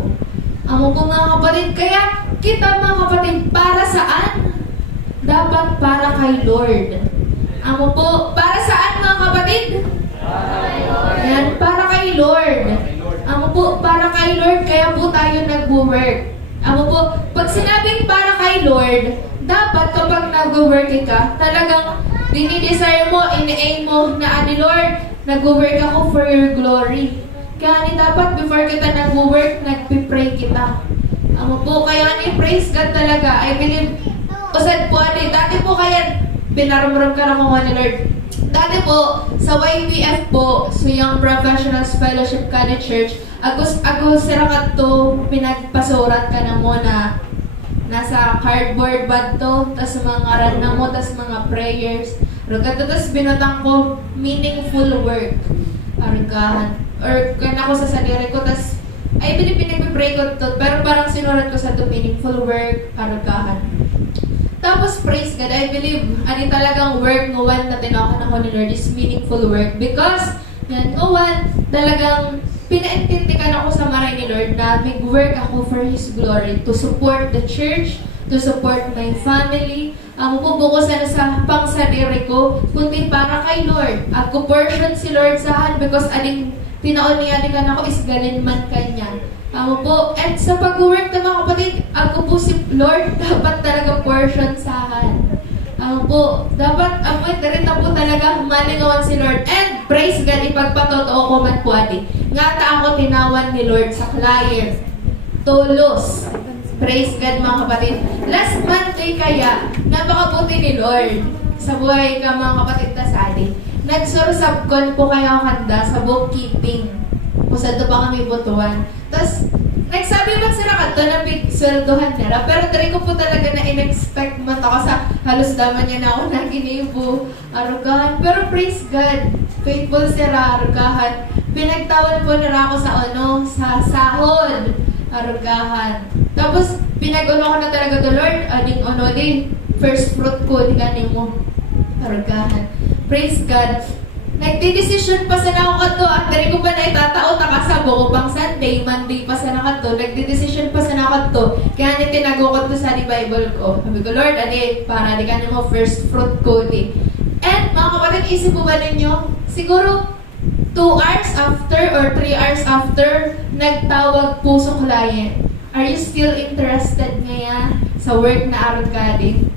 Amo po mga kapatid, kaya kita mga kapatid, para saan? Dapat para kay Lord. Amo po, para saan mga kapatid? Yan, para kay Lord. Amo po, para kay Lord, kaya po tayo nag-work. Amo po, pag sinabing para kay Lord, dapat kapag nag-work ka, talagang dinidesire mo, ina-aim mo na ani Lord, nag-work ako for your glory. Kaya ni dapat before kita nag-work, nagpipray kita. Amo po, kaya ni praise God talaga. I believe, usad po ani, dati po kaya pinarumram ka na kung ni Lord. Dati po, sa YPF po, so Young Professionals Fellowship College Church, agos sirakat to, pinagpasurat ka na mo na nasa cardboard bag to, tas mga ngaran na mo, tas mga prayers. Rugato, tas binatang ko, meaningful work. Arugahan. Or kana ko sa sarili ko, tas I believe pinagpipray ko to, pero parang sinurat ko sa to, meaningful work, arugahan. Tapos, praise God, I believe, ani talagang work ngawan na tinawakan ako ni Lord is meaningful work. Because, yan, ngawan, talagang pinaintindihan ako sa maray ni Lord na mag-work ako for His glory, to support the church, to support my family. Ang pupukusan sa pangsarili ko, kundi para kay Lord. Ako portion si Lord saan because aling tinaon niya ako is ganin man kanya. Amo po, at sa pag-work na mga kapatid, ako po si Lord, dapat talaga portion sahan. Amo po, dapat, amoy, darita po talaga, malingawan si Lord. And praise God, ipagpatotoo ko man po adi. Nga ta ako tinawan ni Lord sa client. Tulos. Praise God mga kapatid. Last Monday kaya, napakabuti ni Lord. Sa buhay ka mga kapatid na sali. Nagsursabkon po kayo kanda sa bookkeeping. Kusad pa kami butuan. Tapos, nagsabi man sila ka na big sweldohan nila. Pero try ko po talaga na in-expect man ako sa halos daman niya na ako na ginibo. Arugahan. Pero praise God. Faithful sila, arugahan. Pinagtawan po nila ako sa sa sahod. Arugahan. Tapos, pinag-uno ko na talaga to Lord. Ading din. First fruit ko, di ganing mo. Arugahan. Praise God. Nagdi-decision pa sa ako kanto at dari ko pa na itatao takasabo ko pang Sunday, Monday pa sa nakanto. Nagdi-decision pa sa nakanto. Kaya ni tinago ko to sa Bible ko. Sabi ko, Lord, adi, para di ka mo first fruit ko di. And mga kapatid, isip po ba ninyo? Siguro 2 hours after or 3 hours after, nagtawag po sa client. Are you still interested ngayon sa work na arod ka din?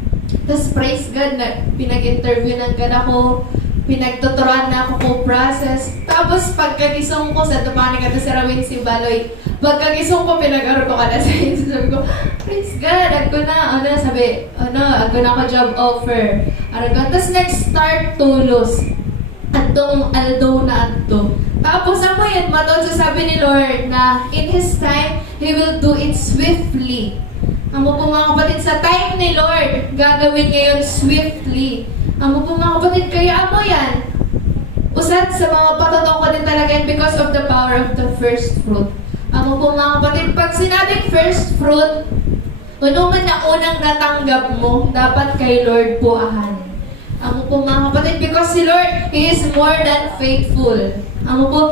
Tapos praise God na pinag-interview ng gana ko. Pinagtuturuan na ako po process. Tapos pagkagisong ko sa tupanik at si Rawin si Baloy, pagkagisong ko pinag-aro ko ka na sa inyo. Sabi ko, praise God, ako na, ako na ako job offer. Tapos next start tulos. Atong aldo na ato. Tapos ako yan, matod sa sabi ni Lord na in His time, He will do it swiftly. Amo po mga kapatid, sa time ni Lord, gagawin ngayon swiftly. Amo po mga kapatid, kaya amo yan. Usad sa mga patotoo ko din talaga yan because of the power of the first fruit. Amo po mga kapatid, pag sinabing first fruit, ano man na unang natanggap mo, dapat kay Lord po ahan. Amo po mga kapatid, because si Lord, He is more than faithful. Amo po,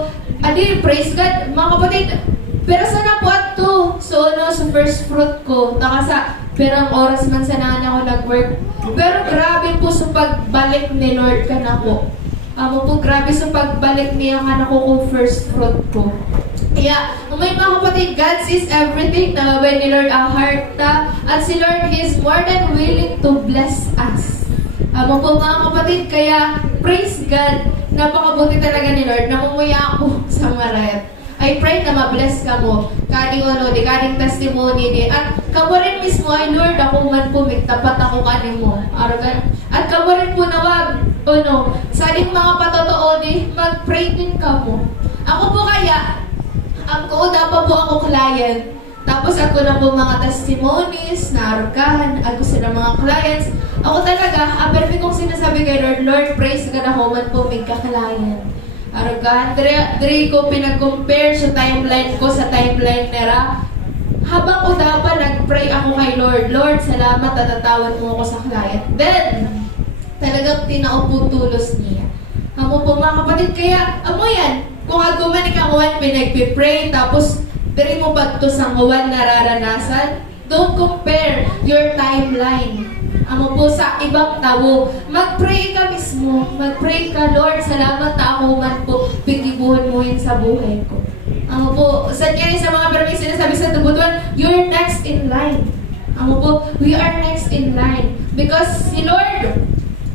adi, praise God, mga kapatid, pero sana po ato, so sa first fruit ko, sa perang oras man sana ako nag-work. Pero grabe po sa pagbalik ni Lord ka na po. Amo po, grabe sa pagbalik niya ka na ko kung first fruit ko. Kaya, may mga kapatid, God sees everything, nalabay ni Lord ang heart ta, at si Lord, He is more than willing to bless us. Amo po mga kapatid, kaya praise God, napakabuti talaga ni Lord, namumuya ako sa marayat. I pray na ma-bless ka mo, kading kading testimony di, at kamo rin mismo, ay Lord, ako man po, tapat ako kanin mo. At kamo rin po nawag, sa ating mga patotoo di, mag-pray din ka mo. Ako po kaya, ako dapat po ako client. Tapos ako na po mga testimonies, na arugahan, ako sila mga clients. Ako talaga, perfect kong sinasabi kay Lord, Lord, praise ka na ako man po, may ka-client. Arugahan, dre ko pinag-compare sa timeline ko sa timeline nera. Habang ko dapat nag-pray ako kay Lord, Lord, salamat at tatawan mo ako sa client. Then, talagang tinaupo tulos niya. Amo po mga kapatid, kaya amo yan. Kung ako man ikakuhan, pinagpipray, tapos diri mo ba ito sa nguwan nararanasan? Don't compare your timeline. Amo po sa ibang tao. Mag-pray ka mismo. Mag-pray ka, Lord, salamat na ako man po pigibuhan mo yun sa buhay ko. Amo po, sa mga maraming sinasabi sa tubutuan, you're next in line. Amo po, we are next in line. Because si Lord,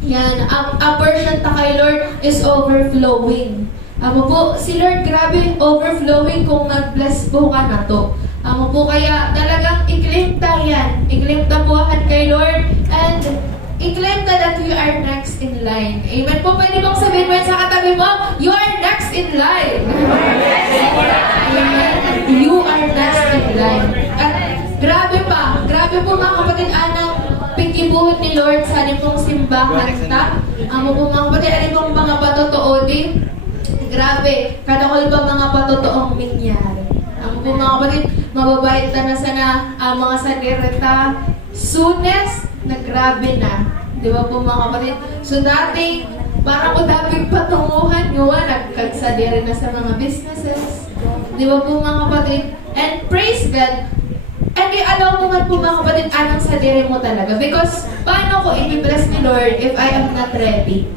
yan, ang portion ta kay Lord is overflowing. Amo po, si Lord, grabe overflowing kung nag-bless po ka na to. Amo po, kaya talagang i-claim ta yan. I-claim ta buhahan kay Lord and i-claim ta that we are next in line. Amen po, pwede bang sabihin mo yan sa katabi mo? You are next in line. Amen. You are next in line. At grabe po mga kapatid, anang pikibuhot ni Lord sa pong simbahan ta. Amo po mga kapatid, ano pong mga patotoo din? Grabe, kadakol ba mga patotoong mingyari? Amo po mga kapatid, mababait ta na sana mga sanirita. Soonest, naggrabe na. Di ba po mga kapatid? So dating, para ko dating patunguhan nyo, nagkagsadiri na sa mga businesses. Di ba po mga kapatid? And praise God, and i-allow mo man po mga kapatid, anong sadiri mo talaga. Because, paano ko i-bless ni Lord if I am not ready?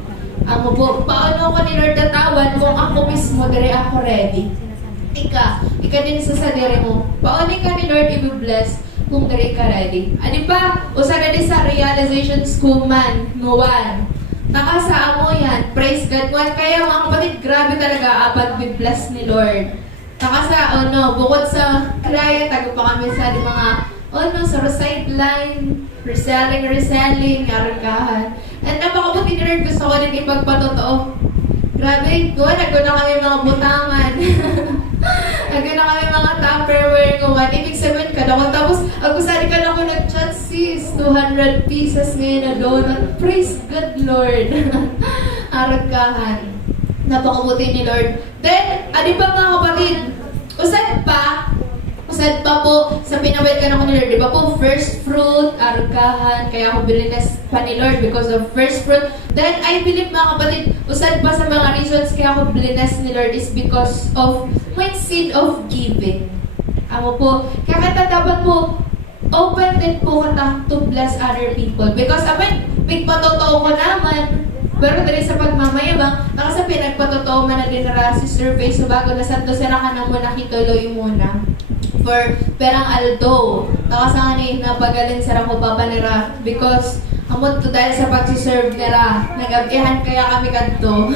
Amo po, paano ko ni Lord tatawan kung ako mismo, dire ako ready? Ika din sa sadiri mo. Paano ka ni Lord i-bless kung dire ka ready? Ano pa? Usa na din sa realization school man, nuwan. Nakasaan mo yan. Praise God. Kaya mga kapatid, grabe talaga pag be-bless ni Lord. Nakasa, bukod sa klaya, tago pa kami sa mga, sa sideline, reselling, aranggahan. And napakabuti ni Lord, gusto ko din ipagpatotoo. Grabe, nagko na kami mga butangan. Nagko na kami mga Tupperware ko. Ibig sabihin ka na. Tapos, ako sari ka na ako nag-chat, sis. 200 pieces ngayon na donut. Praise God, Lord. Aranggahan. Napakabuti ni Lord. Then, ano ba mga kapatid? Usad pa po sa pinawid ka naman ni Lord. Di ba po, first fruit, arkahan, kaya ako bilinas pa ni Lord because of first fruit. Then, I believe mga kapatid, usad pa sa mga reasons kaya ako bilinas ni Lord is because of my seed of giving. Amo po, kaya dapat po, open din po ka to bless other people. Because, big patotoo ko naman, pero dali sa pagmamayabang, nakasabi, nagpatotoo man na din na si survey, so bago na santo sila ka na muna, kituloy muna. For perang aldo, nakasanga ni napagaling sa ko papanira because amot to dahil sa pagsiserve nila, nagabihan kaya kami kadto.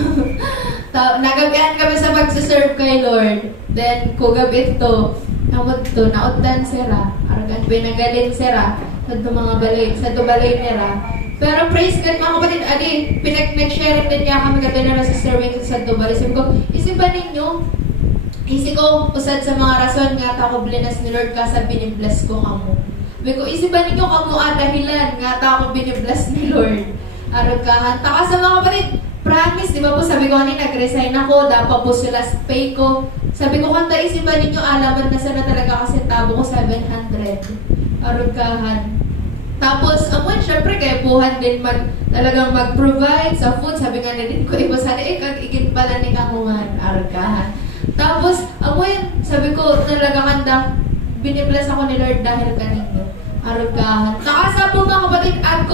Nagabihan kami sa pagsiserve kay Lord. Then, kugabit to, amot to, naundan sila. Aragan, pinagaling sila sa balay nila. Pero praise God mga kapatid, pinag-sharing din niya kami kadto na sa serving sa Dubai. Sabi ko, isipan ninyo, isi ko, usad sa mga rason nga ako blinas ni Lord kasi binibless ko kamo. Sabi ko, isipan ninyo kamo dahilan nga ako binibless ni Lord. Arugkahan. Taka sa mga kapatid, promise, di ba po sabi ko kanina, nag-resign ako, dapat po sila pay ko. Sabi ko, kanta isipan ninyo, alaman na sana talaga kasi tabo ko 700. Arugkahan. Tapos, syempre, kaya buhan din talagang mag-provide sa food. Sabi nga na din ko, iba sana, ikit pala ni kamuhan, arugkahan. Tapos, sabi ko, talaga kanda, binibless ako ni Lord dahil kanino. Arugkahan. Nakasa po mga kapatid, ad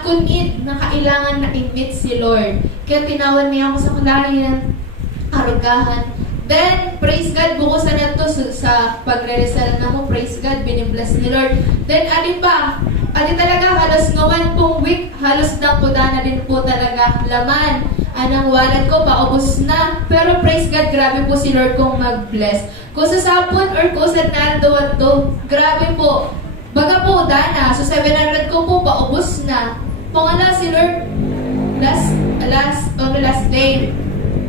ko need na kailangan na i-meet si Lord. Kaya tinawag niya ako sa kulayan. Arugkahan. Then, praise God, bukusan na to sa pagre-resell na mo, praise God, binibless ni Lord. Then, talaga, halos ngawan pong week, halos na po na din po talaga laman. Anang wallet ko, paubos na. Pero praise God, grabe po si Lord kong mag-bless. Kung sa sapon or kung sa nando, grabe po. Baga po, dana. So 700 ko po, paubos na. Pangala si Lord, last day,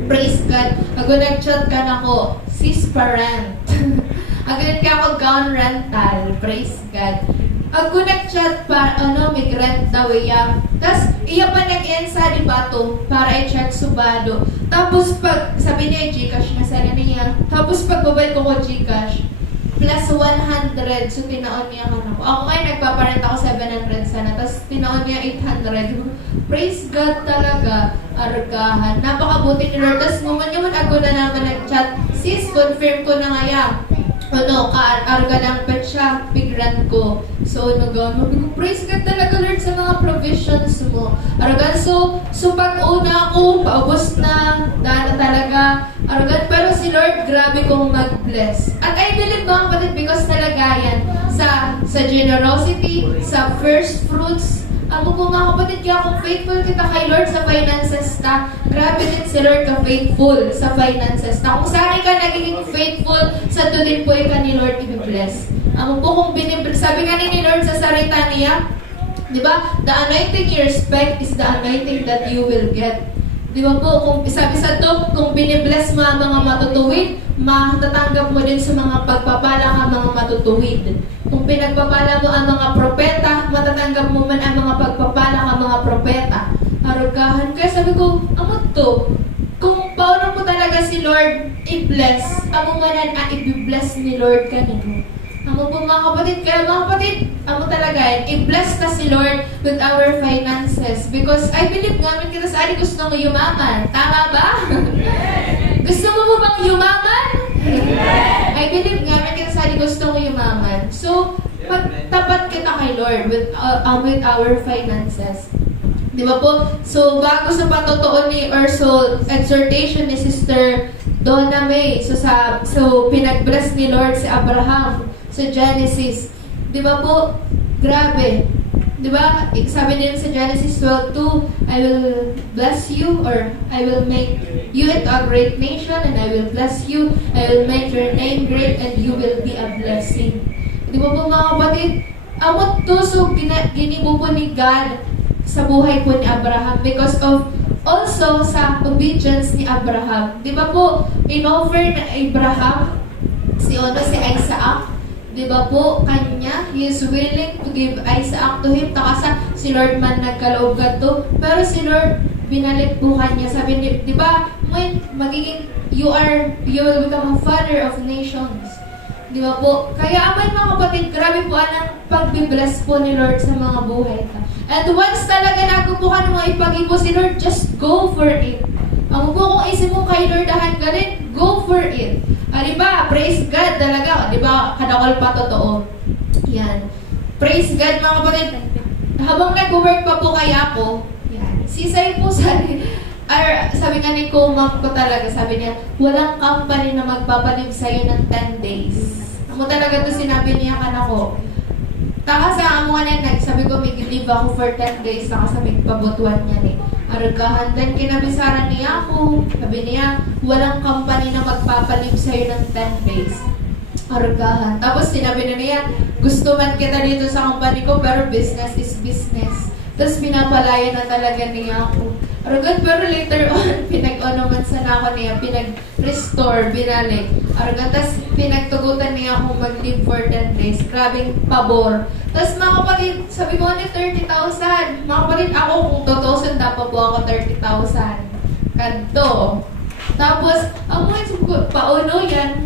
praise God. Ako nag-chat ka na ko, sis parent. Agad ka ako gown rental, praise God. Ako nag-chat pa, may grant daw iya. Tapos, iya pa nag-ensa di bato para i-check subado. Tapos, sabi niya, Gcash na sana niya. Tapos, pag-mobile ko Gcash, plus 100, so tinaon niya ka na ko. Ako ngayon, nagpaparent ako 700 sana, tapos tinaon niya 800. Praise God talaga, argahan. Napakabuti ni Lord. Tapos naman ako na naman nag-chat, sis, confirm ko na nga yan. Arga ng petsa, pigran ko. So, praise God talaga, Lord, sa mga provisions mo. Argan, so pag una ako, paubos na, daan na talaga. Argan, pero si Lord, grabe kong mag-bless. At I believe mga kapatid, because talaga yan, sa generosity, sa first fruits, ako po mga kapatid, kaya kung faithful kita kay Lord sa finances ta, grabe din si Lord ka faithful sa finances ta. Kung saan ka nagiging faithful, sa to din po ka ni Lord i-bless. Ako po kung sabi nga ni Lord sa sarita niya, di ba, the anointing you respect is the anointing that you will get. Di ba po, kung sabi sa to, kung binibless mo ang mga matutuwid, matatanggap mo din sa mga pagpapala ka mga matutuwid. Kung pinagpapala mo ang mga propeta, matatanggap mo man ang mga pagpapala ka mga propeta. Arugahan. Kaya sabi ko, amot to, kung paano mo talaga si Lord i-bless, amo manan i-bless ni Lord kanino. Amo po mga kapatid, kaya mga kapatid, amo talaga yan, i-bless ka si Lord with our finances. Because I believe namin kita sa gusto mo yumaman. Tama ba? Gusto mo po bang yumaman? I believe namin kita sa gusto mo yumaman. So, magtapat kita kay Lord with our finances. Di ba po? So, bago sa patutuon ni Ursul, exhortation ni Sister Donna May. So pinag-bless ni Lord si Abraham sa Genesis. Di ba po? Grabe. Di ba? Sabi nila sa Genesis 12:2, I will bless you, or I will make you into a great nation, and I will bless you. I will make your name great, and you will be a blessing. Di ba po mga kapatid? Amot to, so ginibo po ni God sa buhay po ni Abraham because of also sa obedience ni Abraham. Di ba po, in-offer na Abraham si Isaac. Di ba po, kanya, he is willing to give Isaac to him. Takasa si Lord man nagkaloob ka to. Pero si Lord, binalik po kanya. Sabi ni, di ba, magiging, you will become a father of nations. Di ba po? Kaya amay mga kapatid, grabe po ang pag-bless po ni Lord sa mga buhay ka. And once talaga nagubukan mo ipag-ibo si Lord, just go for it. Ang po kung isip mo kay Lord dahan ka rin, go for it. Di ba? Praise God talaga. Di ba? Kadakol pa totoo. Yan. Praise God mga kapatid. Habang nag-work pa po kaya ako, yan. Sisay po sabi nga ni Kumam ko talaga, sabi niya, walang company na magpapalib sa'yo ng 10 days. Amo talaga to sinabi niya kanako. Taka sa amo nga sabi ko, may leave ako for 10 days, taka sa may pabutuan niya ni. Aragahan, then kinabisaran niya ako. Sabi niya, walang company na magpapalib sa'yo ng 10 days. Aragahan. Tapos sinabi na niya, gusto man kita dito sa company ko, pero business is business. Tapos pinapalaya na talaga niya ako. Arugad, pero later on, pinag-onaman sana ako niya, pinag-restore, binalik. Arugad, tapos pinagtugutan niya akong mag-live for 10 days. Grabing pabor. Tapos mga kapatid, sabi ko ni 30,000. Mga kapatid, ako kung 2,000, dapat po ako 30,000. Kanto. Tapos, ako pauno yan.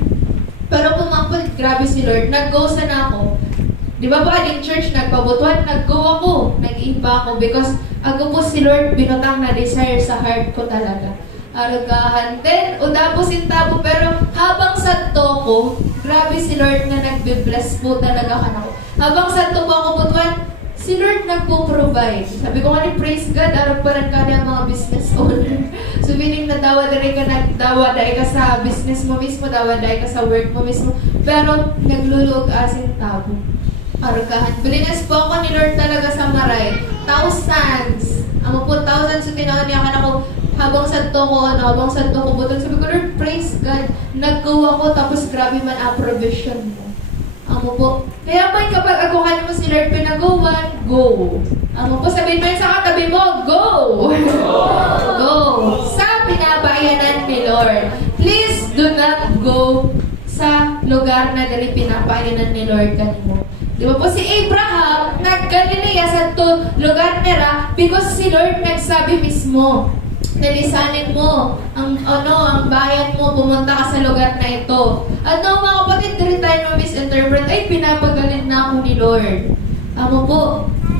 Pero kung mga kapatid, grabe si Lord, nag-go sana ako. Di ba ba, in church, nagpabutuan, nag-go ako, nag-iba ako, because ako po si Lord, binutang na desire sa heart ko talaga. Aragahan. Then, udapusin tabo, pero habang santo ko, grabe si Lord na nagbe-bless po talaga ka na ko. Habang santo po ako butuan, si Lord nagpo-provide. Sabi ko nga ni, praise God, arap pa rin ka ng mga business owner. So, meaning na dawa ka sa business mo mismo, dawa ka sa work mo mismo, pero naglulog asin tabo. Aragahan. Bilinas po ako ni Lord talaga sa maray. Thousands. Amo po, thousands. So, tinawan niya ka na ko, habang santo ko butol. Sabi ko, Lord, praise God. Nag-go ako, tapos grabe man ang provision mo. Amo po. Kaya man kapag ako mo si Lord pinag-goan, go. Amo po, sabihin mo sa katabi mo, go! Go! Sa pinapayanan ni Lord. Please do not go sa lugar na dali pinapayanan ni Lord kanimo. Di ba po si Abraham, nag-Galilea sa lugar nila because si Lord nagsabi mismo, nalisanin mo ang bayan mo pumunta ka sa lugar na ito. At no, mga kapatid, di rin tayo ma-misinterpret, ay, pinapagaling na ako ni Lord. Amo po,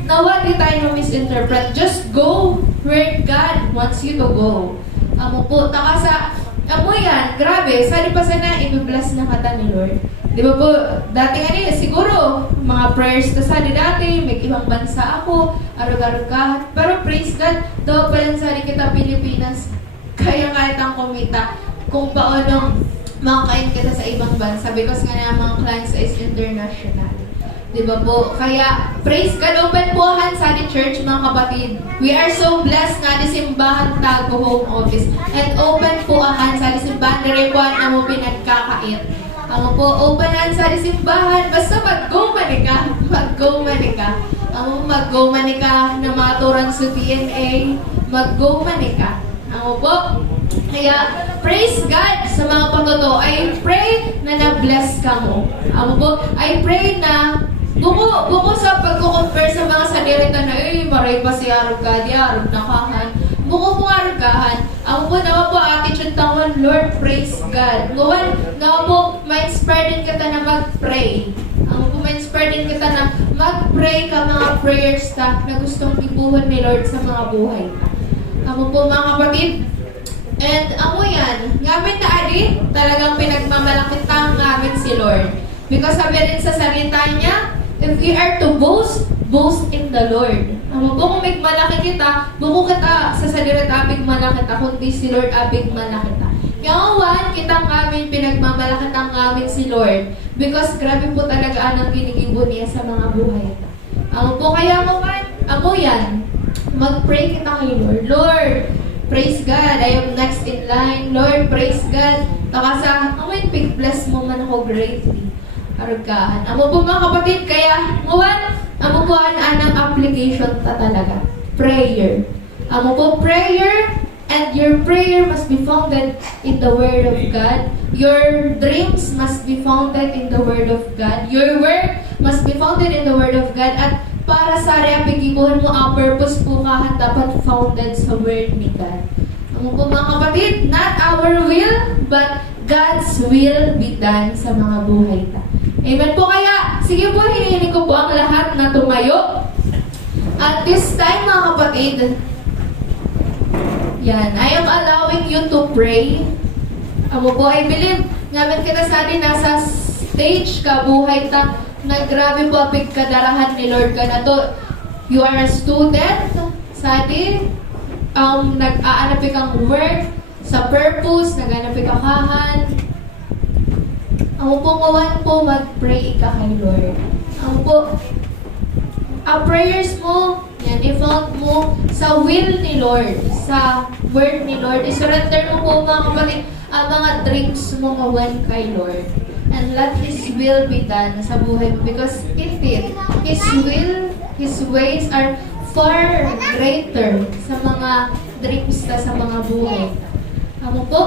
nawa di tayo ma-misinterpret. Just go where God wants you to go. Amo po, taka sa, amo yan, grabe, sali pa sana, i-bless na kata ni Lord. Di ba po, dati nga siguro, mga prayers na sali dati, may ibang bansa ako, arug-arugahan. Pero praise God, daw pa lang sali kita Pilipinas, kaya kahit ang kumita, kung paano makakain kita sa ibang bansa because nga na mga clients is international. Di ba po? Kaya, praise God, open po han sa ating church, mga kapatid. We are so blessed nga di simbahan tago home office. And open po han sa ating simbahan, dire po ang mo pinagkakait. Amo po, open han sa ating simbahan, basta mag-go manika. Mag-go manika. Amo mag-go manika na maturan sa DNA. Mag-go manika. Amo po, kaya, praise God sa mga patuto. I pray na na-bless ka mo. Amo po, I pray na buko sa pagko-compare sa mga salirita na, maray pa si Arugadi, Arug nakahan. Buko po Arugahan. Amo po, nawa po attitude tangon, Lord, praise God. Ngawan, nawa po, ma-inspire din kita na mag-pray. Amo po, ma-inspire din kita na mag-pray ka mga prayers na gustong ibuhon ni Lord sa mga buhay. Amo po, mga kapatid, and amo yan, ngamin na adi, talagang pinagmamalakitang ngamin si Lord. Because sabi rin sa salita niya, if we are to boast, boast in the Lord. Amo po, kung malaki kita, buko kita sa salirit abig malakita, kundi si Lord abig malakita. Yawan, kitang ngamin, pinagmamalakitang ngamin si Lord. Because grabe po talaga anang ginigibo niya sa mga buhay. Amo po, kaya mo man, amo yan, mag-pray kita kay Lord. Lord, praise God, I am next in line. Lord, praise God. Takasa, amoy, bless mo man ako greatly. Arugahan. Amo po mga kapatid, kaya, ngawan, amo po anang application ta talaga. Prayer. Amo po, prayer, and your prayer must be founded in the Word of God. Your dreams must be founded in the Word of God. Your work must be founded in the Word of God. At para sa reapigibuhan mo, ang purpose po kahan dapat founded sa Word ni God. Amo po mga kapatid, not our will, but God's will be done sa mga buhay ta. Amen po, kaya sige po, hinihiling ko po ang lahat na tumayo. At this time mga kapatid, yan, I am allowing you to pray. Amo po, I believe, ngamin kita sa atin, nasa stage ka, buhay ta, na grabe po ang pagkadarahan ni Lord ka na to. You are a student, sa atin, nag-aanap kang work, sa purpose, nag-aanap ka kahan. Amo po, ngawan po, mag-pray ka kay Lord. Amo po, ang prayers mo, yan, i-found mo sa will ni Lord, sa word ni Lord. I-surrender mo po mga kapatid, ang mga dreams mo ngawan kay Lord. And let His will be done sa buhay mo. Because indeed, His will, His ways are far greater sa mga dreams na sa mga buhay. Amo po,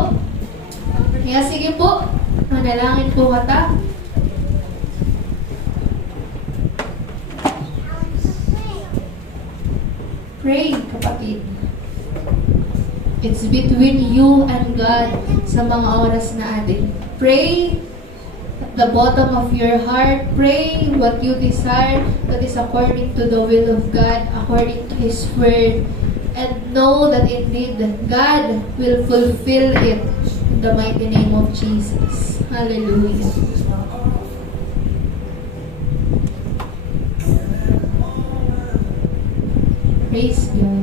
kaya sige po, manalangin po kata. Pray, kapatid. It's between you and God sa mga oras na atin. Pray at the bottom of your heart. Pray what you desire that is according to the will of God, according to His Word. And know that indeed God will fulfill it in the mighty name of Jesus. Hallelujah. Praise God.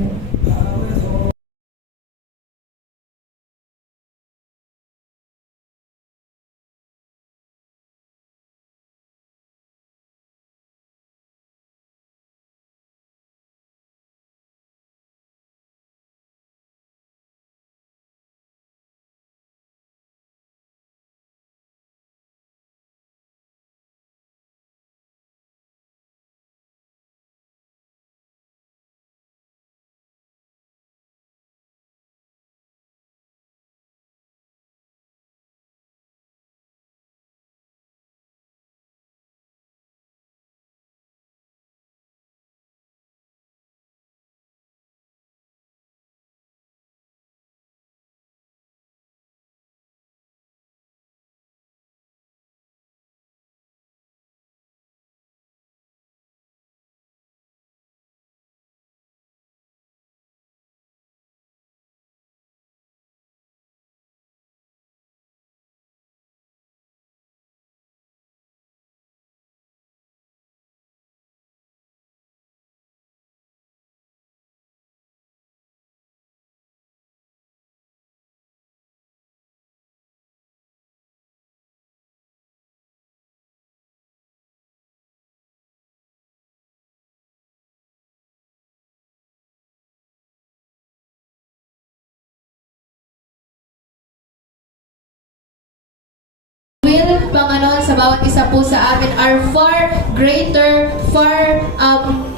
bawat isa po sa amin are far greater, far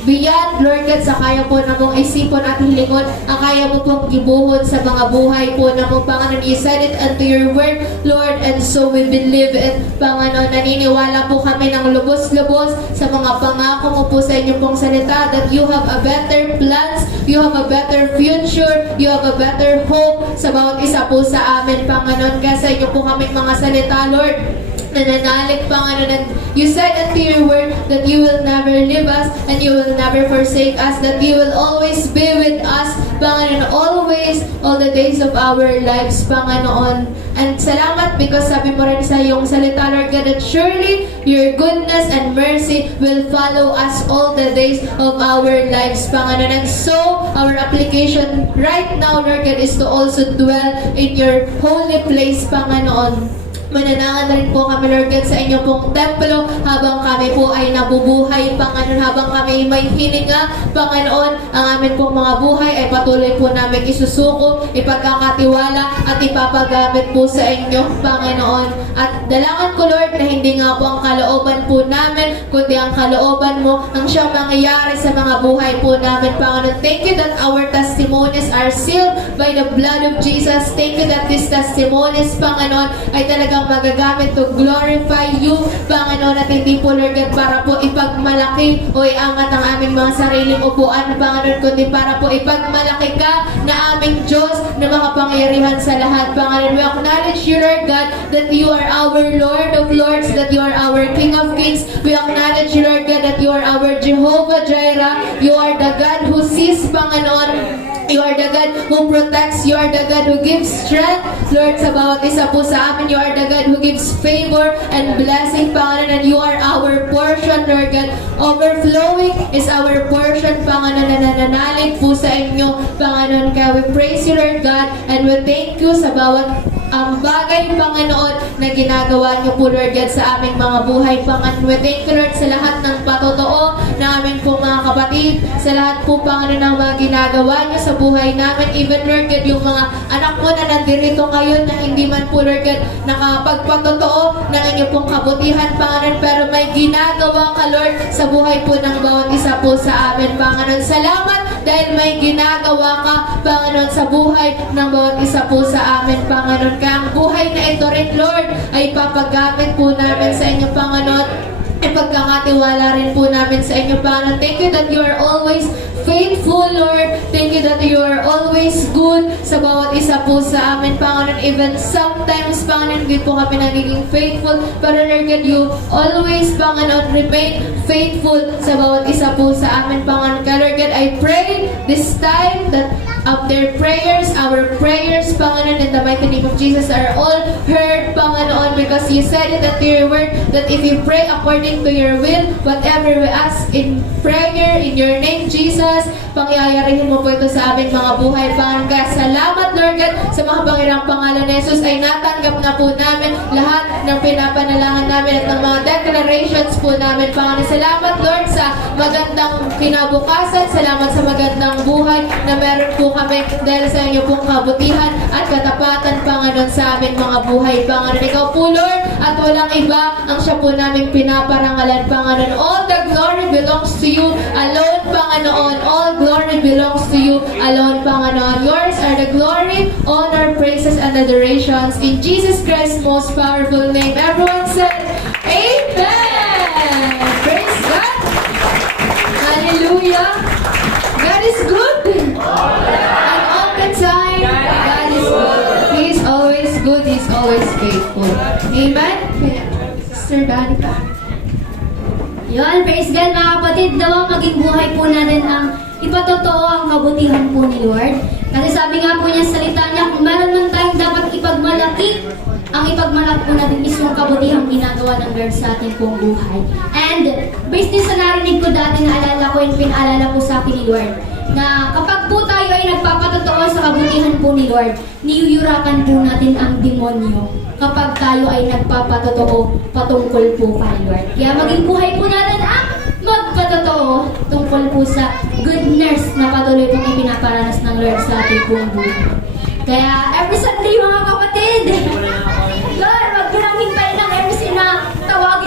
beyond, Lord God, sa kaya po na mong isipon at hilingon, ang kaya mo pong gibuhon sa mga buhay po na mong Panginoon. You said it unto your word, Lord, and so we believe it, Panginoon. Naniniwala po kami ng lubos-lubos sa mga pangako mo po sa inyong pong salita that you have a better plans, you have a better future, you have a better hope sa bawat isa po sa amin, Panginoon. Kaya sa inyo po kaming mga salita, Lord, nananalig, Panginoon, and you said unto your word that you will never leave us and you will never forsake us, that you will always be with us, Panginoon, always, all the days of our lives, Panginoon. And salamat because sabi mo rin sa iyong salita, Lord God, that surely your goodness and mercy will follow us all the days of our lives, Panginoon. And so, our application right now, Lord God, is to also dwell in your holy place, Panginoon. Mananangan rin po kami, Lord God, sa inyo pong templo habang kami po ay nabubuhay, Panginoon, habang kami may hininga, Panginoon, ang amin pong mga buhay ay patuloy po namin isusuko, ipagkakatiwala at ipapagamit po sa inyo, Panginoon. At dalangan ko, Lord, na hindi nga po ang kalooban po namin, kundi ang kalooban mo ang siyang mangyayari sa mga buhay po namin, Panginoon. Thank you that our testimonies are sealed by the blood of Jesus. Thank you that these testimonies, Panginoon, ay talagang magagamit to glorify you, Panginoon, at hindi po, Lord God, para po ipagmalaki o iangat ang aming mga sariling upuan, Panginoon, kundi para po ipagmalaki ka na aming Diyos na makapangyarihan sa lahat, Panginoon. We acknowledge you, Lord God, that you are our Lord of Lords, that you are our King of Kings. We acknowledge you, Lord God, that you are our Jehovah Jireh. You are the God who sees, Panginoon. You are the God who protects. You are the God who gives strength, Lord, sa bawat isa po sa amin. You are the God who gives favor and blessing, Panginoon, and you are our portion, Lord God. Overflowing is our portion, Panginoon, na nananalig po sa inyo, Panginoon. Kaya we praise you, Lord God, and we thank you sa bawat ang bagay, Panginoon, na ginagawa niyo po, Lord God, sa aming mga buhay, Panginoon. We thank you, Lord, sa lahat ng patotoo na aming po mga kapatid, sa lahat po, Panginoon, ng mga ginagawa niyo sa buhay namin. Even, Lord God, yung mga anak mo na nandirito ngayon na hindi man po, Lord God, nakapagpatotoo ng inyong pong kabutihan, Panginoon, pero may ginagawa ka, Lord, sa buhay po ng bawat isa po sa amin, Panginoon. Salamat dahil may ginagawa ka, Panginoon, sa buhay ng bawat isa po sa amin, Panginoon. Kaya ang buhay na ito rin, Lord, ay papagamit po namin sa inyo, Panginoon. Ipagkakatiwala rin po namin sa inyo, Panginoon. Thank you that you are always faithful, Lord. Thank you that you are always good sa bawat isa po sa amin, Panginoon. Even sometimes, Panginoon, hindi po kami nagiging faithful. Pero, Lord God, you always, Panginoon, remain faithful sa bawat isa po sa amin, Panginoon. Kaya, Lord God, I pray this time that their prayers, our prayers, Panginoon, in the mighty name of Jesus are all heard, Panginoon, because you said it at your word that if you pray according to your will, whatever we ask in prayer, in your name, Jesus, pangyayarihin mo po ito sa aming mga buhay, Panginoon. Kaya salamat, Lord God, sa mga pangirang pangalan ni Jesus ay natanggap na po namin lahat ng pinapanalangin namin at ng mga declarations po namin, Panginoon. Salamat, Lord, sa magandang kinabukasan. Salamat sa magandang buhay na meron po kami dahil sa inyo pong kabutihan at katapatan, Panginoon, sa aming mga buhay, Panginoon. Ikaw po, Lord, at walang iba ang siya po namin pinaparangalan, Panginoon. All the glory belongs to you alone, Panginoon. All glory belongs to you alone, Panginoon. Yours are the glory, honor, praises, and adorations. In Jesus Christ's most powerful name, everyone said, Amen! Praise God! Hallelujah! God is good! And all the time, God is good. He is always good. He is always faithful. Amen? Sister Danica. Yun, praise God, mga kapatid. Daw maging buhay po natin ang ipatotoo ang kabutihan po ni Lord. Kasi sabi nga po niya sa salita niya, kung meron man tayong dapat ipagmalaki, ang ipagmalaki po natin is yung kabutihang ginagawa ng Lord sa ating pong buhay. And based din sa narinig ko dati, naalala ko yung pinaalala po sa akin ni Lord, na kapag po tayo ay nagpapatotoo sa kabutihan po ni Lord, niyuyurakan po natin ang demonyo kapag tayo ay nagpapatotoo patungkol po kay Lord. Kaya maging buhay po natin ang magpatotoo tungkol po sa goodness na patuloy pong ipinaparanas ng Lord sa ating pong buhay. Kaya every Sunday, mga kapatid, Lord, wag ko nang hintayin ng MC na tawag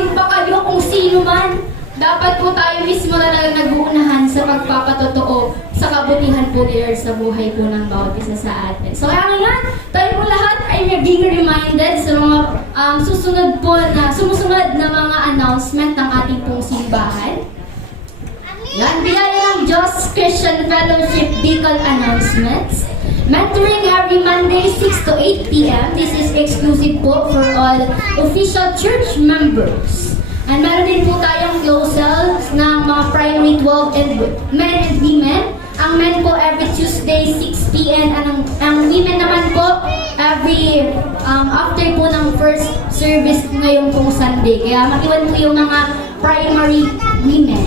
dapat po tayo mismo talaga nag-uunahan sa pagpapatotoo sa kabutihan po ni Lord sa buhay po ng bawat isa sa atin. So kaya ngayon, tayo po lahat ay naging reminded sa mga sumusunod na mga announcement ng ating pong simbahan. Yan, biyaya ng Diyos Christian Fellowship Bicol announcements. Mentoring every Monday, 6 to 8 p.m. This is exclusive po for all official church members. And meron din po tayong close cells ng mga primary 12 and men and women. Ang men po every Tuesday, 6 p.m. Ang women naman po every after po ng first service ngayong pong Sunday. Kaya mag-iwan po yung mga primary women.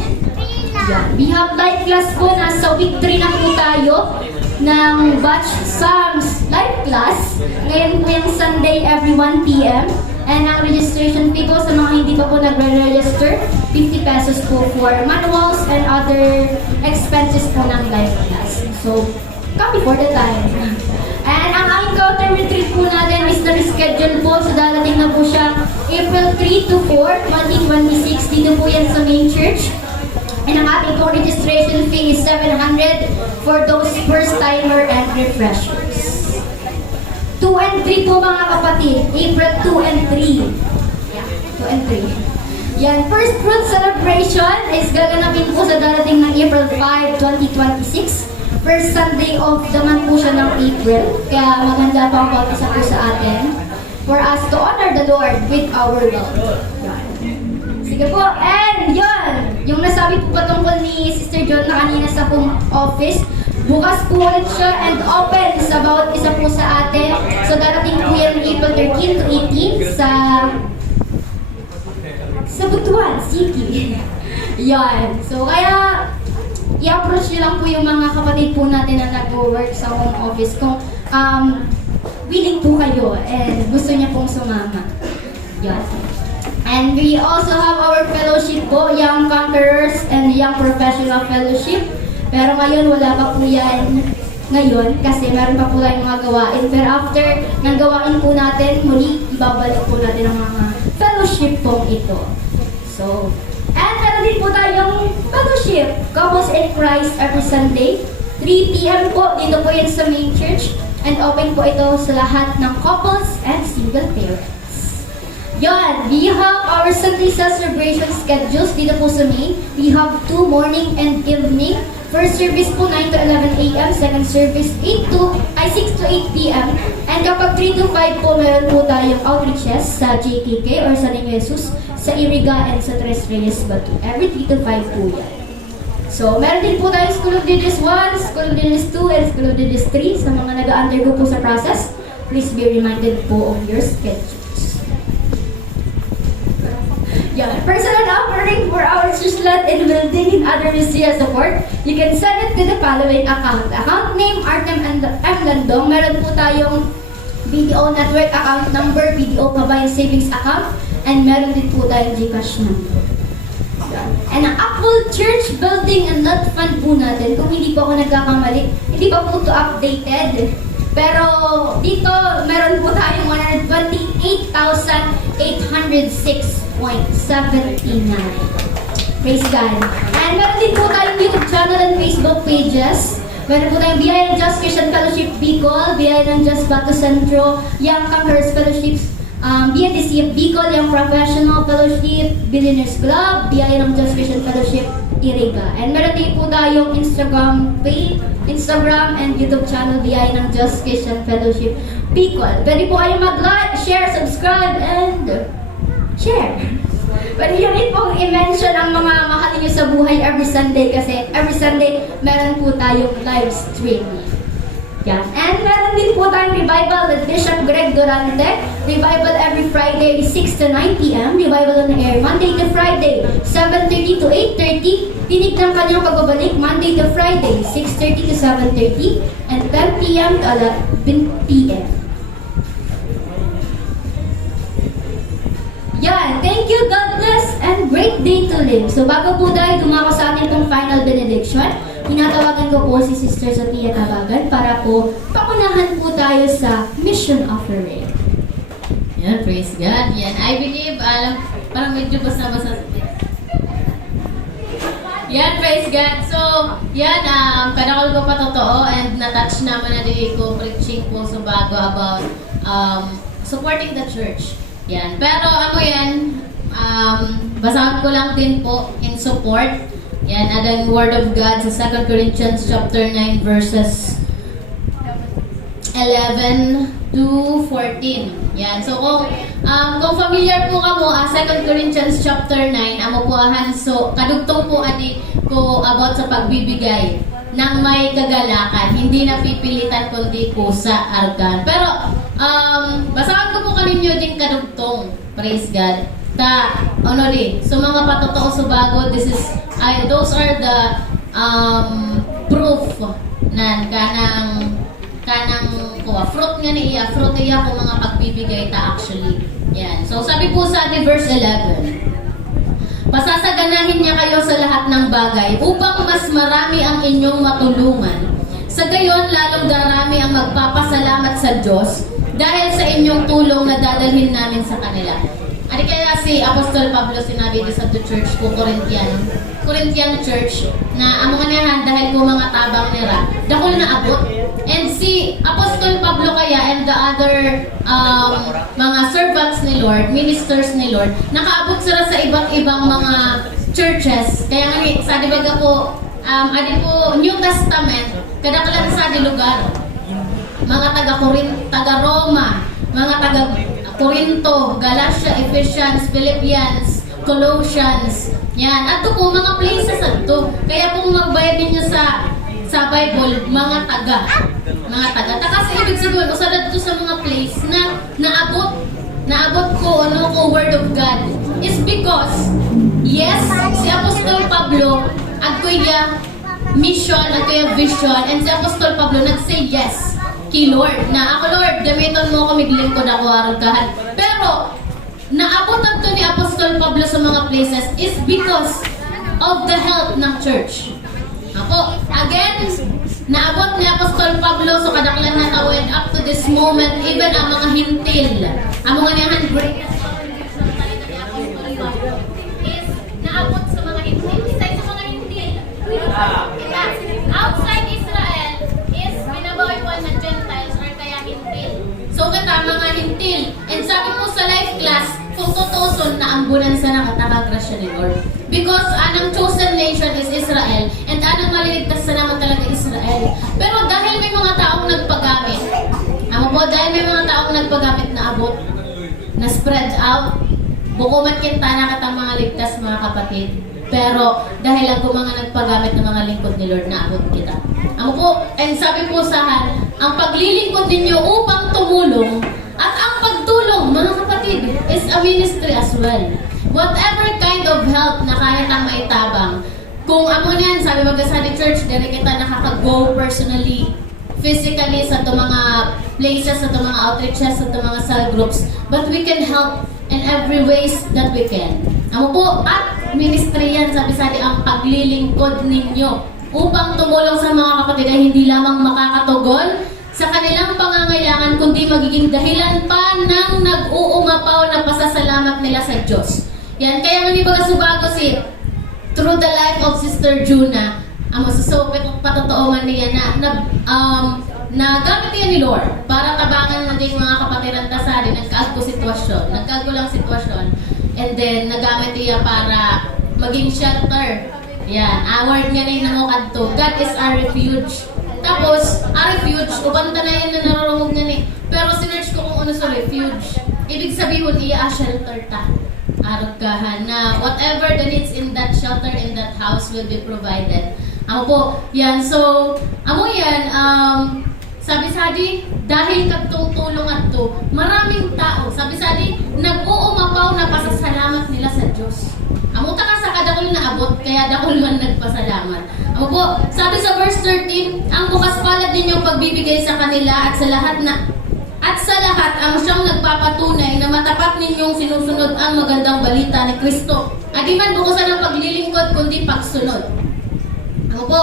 Yan. We have live class po, nasa week 3 na po tayo ng batch Psalms live class. Ngayon po yung Sunday every 1 p.m. And ang registration fee po sa mga hindi pa po nagre-register, 50 pesos po for manuals and other expenses po ng live class. So, come before the time. And ang aming counter retreat po natin is na-reschedule po. So, darating na po siya April 3 to 4, 2026. Dito po yan sa main church. And ang ating po registration fee is 700 for those first-timer and refreshers. 2 and 3 po mga kapatid. April 2 and 3. Yeah, 2 and 3. Yan, first fruit celebration is gaganapin po sa darating ng April 5, 2026. First Sunday of the month po siya ng April. Kaya maganda pa ang pag-isa po sa atin for us to honor the Lord with our love. Yan. Sige po, and yun, yung nasabi po patungkol ni Sister John na kanina sa pong office, bukas po ulit siya and open sa bawat isa po sa atin. So darating po yan April 13 to 18 sa Butuan City. Yan. So kaya i-approach niyo lang po yung mga kapatid po natin na nag-work sa home office kung willing po kayo and gusto niya pong sumama. Yan. And we also have our fellowship po, Young Conquerors and Young Professional Fellowship. Pero ngayon, wala pa po yan ngayon kasi meron pa po tayong mga gawain. Pero after ng gawain po natin, muli ibabalik po natin ang mga fellowship po ito. So, and meron din po tayong fellowship, Couples in Christ every Sunday. 3 p.m. po, dito po yan sa main church. And open po ito sa lahat ng couples and single parents. Yon, we have our Sunday celebration schedules dito po sa main. We have 2 morning and evening. First service po 9 to 11 a.m. Second service 6 to 8 p.m. And kapag 3 to 5 po, meron po tayong outreaches sa JKK or sa Niño Jesus, sa Iriga and sa Tres Reyes Batu. Every 3 to 5 po yan. So, meron din po tayong School of Diligence 1, School of Diligence 2, and School of Diligence 3. Sa mga nag-undergo po sa process, please be reminded po of your schedules. Yeah, personal offering for our church lot and building and other ministerial support, you can send it to the following account. Account name, Artem M. Landong. Meron po tayong BDO Network account number, BDO Kabayan Savings account, and meron din po tayong GCash number. And ang Apple Church Building and Lot Fund po natin, kung hindi po ako nagkakamali, hindi pa po ito updated. Pero dito, meron po tayong 128,806.79. Praise God. And meron din po tayong YouTube channel and Facebook pages. Meron po tayong Biyaya ng Diyos Christian Fellowship Bicol, Biyaya ng Diyos Bato Centro, Young Conquerors Fellowship, BNDC Bicol, Young Professional Fellowship, Billionaires Club, Biyaya ng Diyos Christian Fellowship Iriga. And meron din po tayong Instagram page, Instagram and YouTube channel, Biyaya ng Diyos Christian Fellowship Bicol. Pwede po kayo mag-like, share, subscribe, and share. Pwede nyo rin pong i-mention ang mga mahal niyo sa buhay every Sunday kasi every Sunday meron po tayong live streaming. Yan. And meron din po tayong revival with Bishop Greg Durante. Revival every Friday 6 to 9 p.m. Revival on the air Monday to Friday 7:30 to 8:30. Tinig ng kanyang pagbabalik Monday to Friday 6:30 to 7:30 and 10 p.m. to 11 p.m. Yan. Thank you, God bless, and great day to live. So bago po tayo dumako sa ating pong final benediction, tinatawagan ko po si Sister Sophia Tabagan para po pangunahan po tayo sa mission offering. Yan, praise God. Yan, I believe, parang medyo basa-basa. Yan, praise God. So, yan, kadakol ko pa totoo and na-touch naman na di ko preaching po sa bago about supporting the church. Yan. Pero ano yan, basahan ko lang din po in support. Yan, adang Word of God sa 2 Corinthians chapter 9 verses 11 to 14. Yan. So kung familiar po ka mo, 2 Corinthians chapter 9, amo po so kadugtong po adi ko about sa pagbibigay ng may kagalakan, hindi na pipilitan kundi kusa argan. Pero basahan ko po kaninyo din kadugtong. Praise God. Ano di, so mga patotoo sa bago, those are the proof na kanang fruit nga niya, fruit niya kung mga pagbibigay ta actually. Yan. So sabi po sa verse 11, pasasaganahin niya kayo sa lahat ng bagay upang mas marami ang inyong matulungan. Sa gayon, lalong darami ang magpapasalamat sa Diyos dahil sa inyong tulong na dadalhin namin sa kanila. Adi kaya si Apostol Pablo sinabi sa church ko, Corinthian church, na amo kanihan dahil po mga tabang nila, dakol na abot. And si Apostol Pablo kaya and the other mga servants ni Lord, ministers ni Lord, nakaabot sila sa iba't ibang mga churches. Kaya nga sa di baga po, adi po New Testament, kadakalan sa di lugar. Mga taga Roma, mga taga Corinto, Galatia, Ephesians, Philippians, Colossians. Yan. At po mga places ato. Kaya kung magbayad ninyo sa Bible, mga taga. Kasi ibig sabihin, usalat to sa mga place na naabot ko Word of God is because, yes, si Apostol Pablo, agkuya mission, agkuya vision, and si Apostol Pablo nag-say yes kay Lord, na ako Lord, gamiton mo ako, miglingkod ako aragahan. Pero, naabot to ni Apostol Pablo sa mga places is because of the help ng church. Ako, again, naabot ni Apostol Pablo sa kadaklan na tawid up to this moment, even ang mga hintil, ang mga niyahan greatest ni Apostol Pablo is naabot sa mga hintil. Isa sa mga hintil. Outside Israel is binabawipan ng Gentiles or kaya hintil. So kita mga hintil. And sabi po sa life class, kung tutuson na ambulan sa nakatakagrasya ni Lord. Because anong chosen nation is Israel and anong maliligtas na naman talaga Israel. Pero dahil may mga taong nagpagamit, dahil may mga taong nagpagamit na abot, na spread out, bukumat kinta na katang mga ligtas mga kapatid. Pero dahil lang po mga nagpagamit ng mga lingkod ni Lord na abot kita. And sabi po sa ang paglilingkod ninyo upang tumulong at ang pagtulong mga kapatid is a ministry as well. Whatever kind of help na kahit ang maitabang. Kung amo niyan, sabi baga sa church, dahil kita nakaka-go personally, physically sa mga places, sa mga outreaches, sa mga cell groups. But we can help in every ways that we can. Amo po, at ministry yan, sabi sa ang paglilingkod ninyo upang tumulong sa mga kapatid ay hindi lamang makakatugon sa kanilang pangangailangan, kundi magiging dahilan pa ng nag-uumapaw na pasasalamat nila sa Diyos. Yan, kaya nga ni baga subago si through the life of Sister Juna, ang masasope kung patotoo man niya na gamit niya ni Lord para tabangan ng ating mga kapatiran tasari, nagkago lang sitwasyon, and then nagamit niya para maging shelter. Yan, award nga na yung namukad to. God is our refuge. Tapos, a refuge, ubanta na yan na nararungog nga ni. Pero sinerch ko kung ano sa refuge. Ibig sabihin, iya shelter ta. Aragahan na whatever the needs in that shelter, in that house will be provided. Ako po, yan. So, amo yan, sabi sa di, dahil katong tulong at to, maraming tao, sabi sa di, nag-uumapaw na pasasalamat nila sa Diyos. Amo ta ka sa kadakol na abot, kaya dakol man nagpasalamat. Ako po, sabi sa verse 13, ang bukas palad ninyong pagbibigay sa kanila at sa lahat ang siyang nagpapatunay na matapat ninyong sinusunod ang magandang balita ni Kristo. At di man bukusan ang paglilingkod kundi pagsunod. Ako po,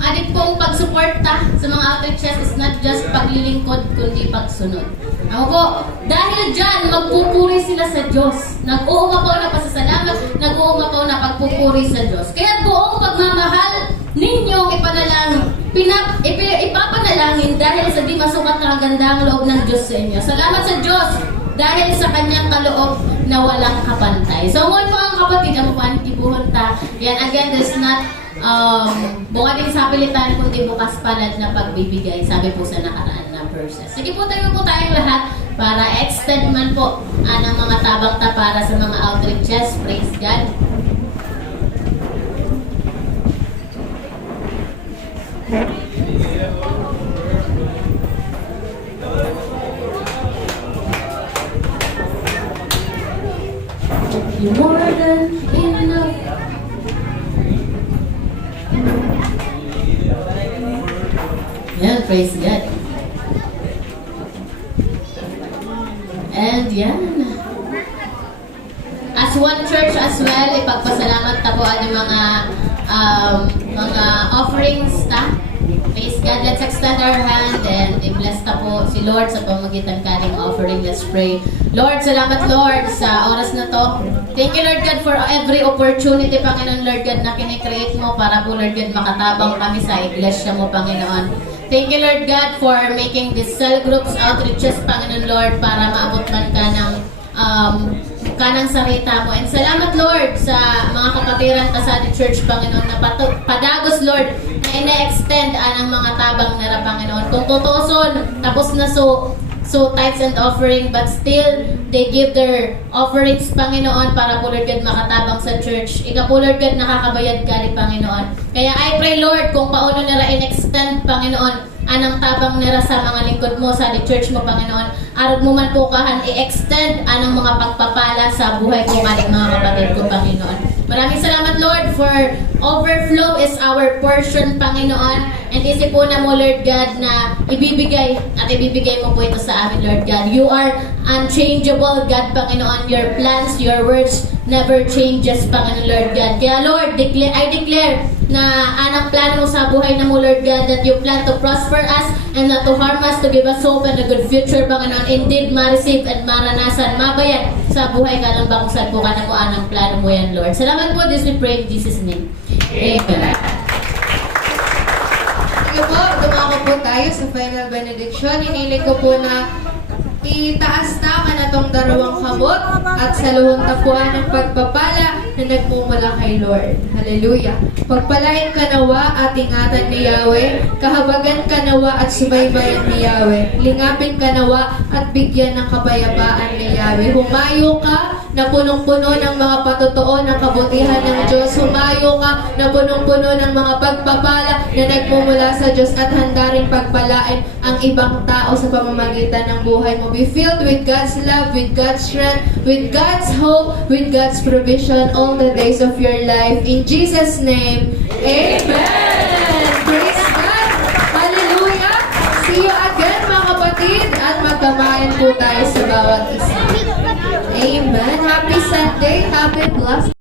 adik pong pagsuporta sa mga outreaches is not just paglilingkod kundi pagsunod. Ako po, dahil dyan, magpupuri sila sa Diyos. Nag-uumapaw na pasasalamat, nag-uumapaw na pagpupuri puri sa Diyos. Kaya buong pagmamahal ninyong ipapanalangin dahil sa di masukat na gandang loob ng Diyos sa inyo. Salamat sa Diyos dahil sa kanyang kaloob na walang kapantay. So, mo mga kapatid, ang panitibuhon ta. Yan, again, there's not bunga din sa pilitan kundi bukas palad na pagbibigay. Sabi po sa nakaraan na verses. Sige po tayo tayong lahat para extend man po ang mga tabang ta para sa mga outreaches. Praise God. You're more than enough. Yan, praise God. And yan. As one church as well, ipagpasalamat ta po ang mga offerings ta. Praise God, let's extend our hand and i-bless ta po si Lord sa pamagitan kaning offering. Let's pray. Lord, salamat Lord sa oras na to. Thank you Lord God for every opportunity, Panginoon Lord God, na kinikreate mo para po Lord God makatabang kami sa iglesia mo, Panginoon. Thank you Lord God for making these cell groups, outreaches, Panginoon Lord, para maabot man ka ng kanang sarita mo. And salamat Lord sa mga kapatiran ta sa ating church, Panginoon, na padagos Lord na ina-extend ang mga tabang nara, Panginoon. Kung tutuson, tapos na so tithes and offering, but still they give their offerings, Panginoon, para po Lord God makatabang sa church. Ika po Lord God nakakabayad ka rin, Panginoon. Kaya I pray Lord kung paano nila in-extend, Panginoon, anang tabang nila sa mga lingkod mo sa the church mo, Panginoon. Arog mo man po kahan i-extend anang mga pagpapala sa buhay ko kaning mga kapatid ko, Panginoon. Maraming salamat Lord for overflow is our portion, Panginoon. And isip po na mo Lord God na ibibigay mo po ito sa amin, Lord God. You are unchangeable, God, Panginoon. Your plans, your words never changes, Panginoon, Lord God. Kaya Lord, I declare na anang plano mo sa buhay na mo, Lord God, that you plan to prosper us and not to harm us, to give us hope and a good future, Panginoon. Indeed, ma-receive and maranasan, mabayan sa buhay ka ng bangusad po ka na mo anang plano mo yan, Lord. Salamat po, this we pray in Jesus' name. Amen. Sige po, dumako po tayo sa final benediction. Hiniling ko po na itaas na ka na tong darawang kamot at sa luhong tapuan ng pagpapala na nagmumula kay Lord. Hallelujah. Pagpalain ka nawa at ingatan ni Yahweh, kahabagan ka nawa at subaybayan ni Yahweh, lingapin ka nawa at bigyan ng kapayapaan ni Yahweh. Humayo ka na punong-puno ng mga patotoo ng kabutihan ng Diyos. Humayo ka na punong-puno ng mga pagpapala na nagmumula sa Diyos at handa rin pagpalain ang ibang tao sa pamamagitan ng buhay mo. Be filled with God's love, with God's strength, with God's hope, with God's provision all the days of your life. In Jesus' name, Amen! Praise God! Hallelujah! See you again mga kapatid at magkamayan po tayo sa bawat isa. Amen! Happy Sunday! Happy blessed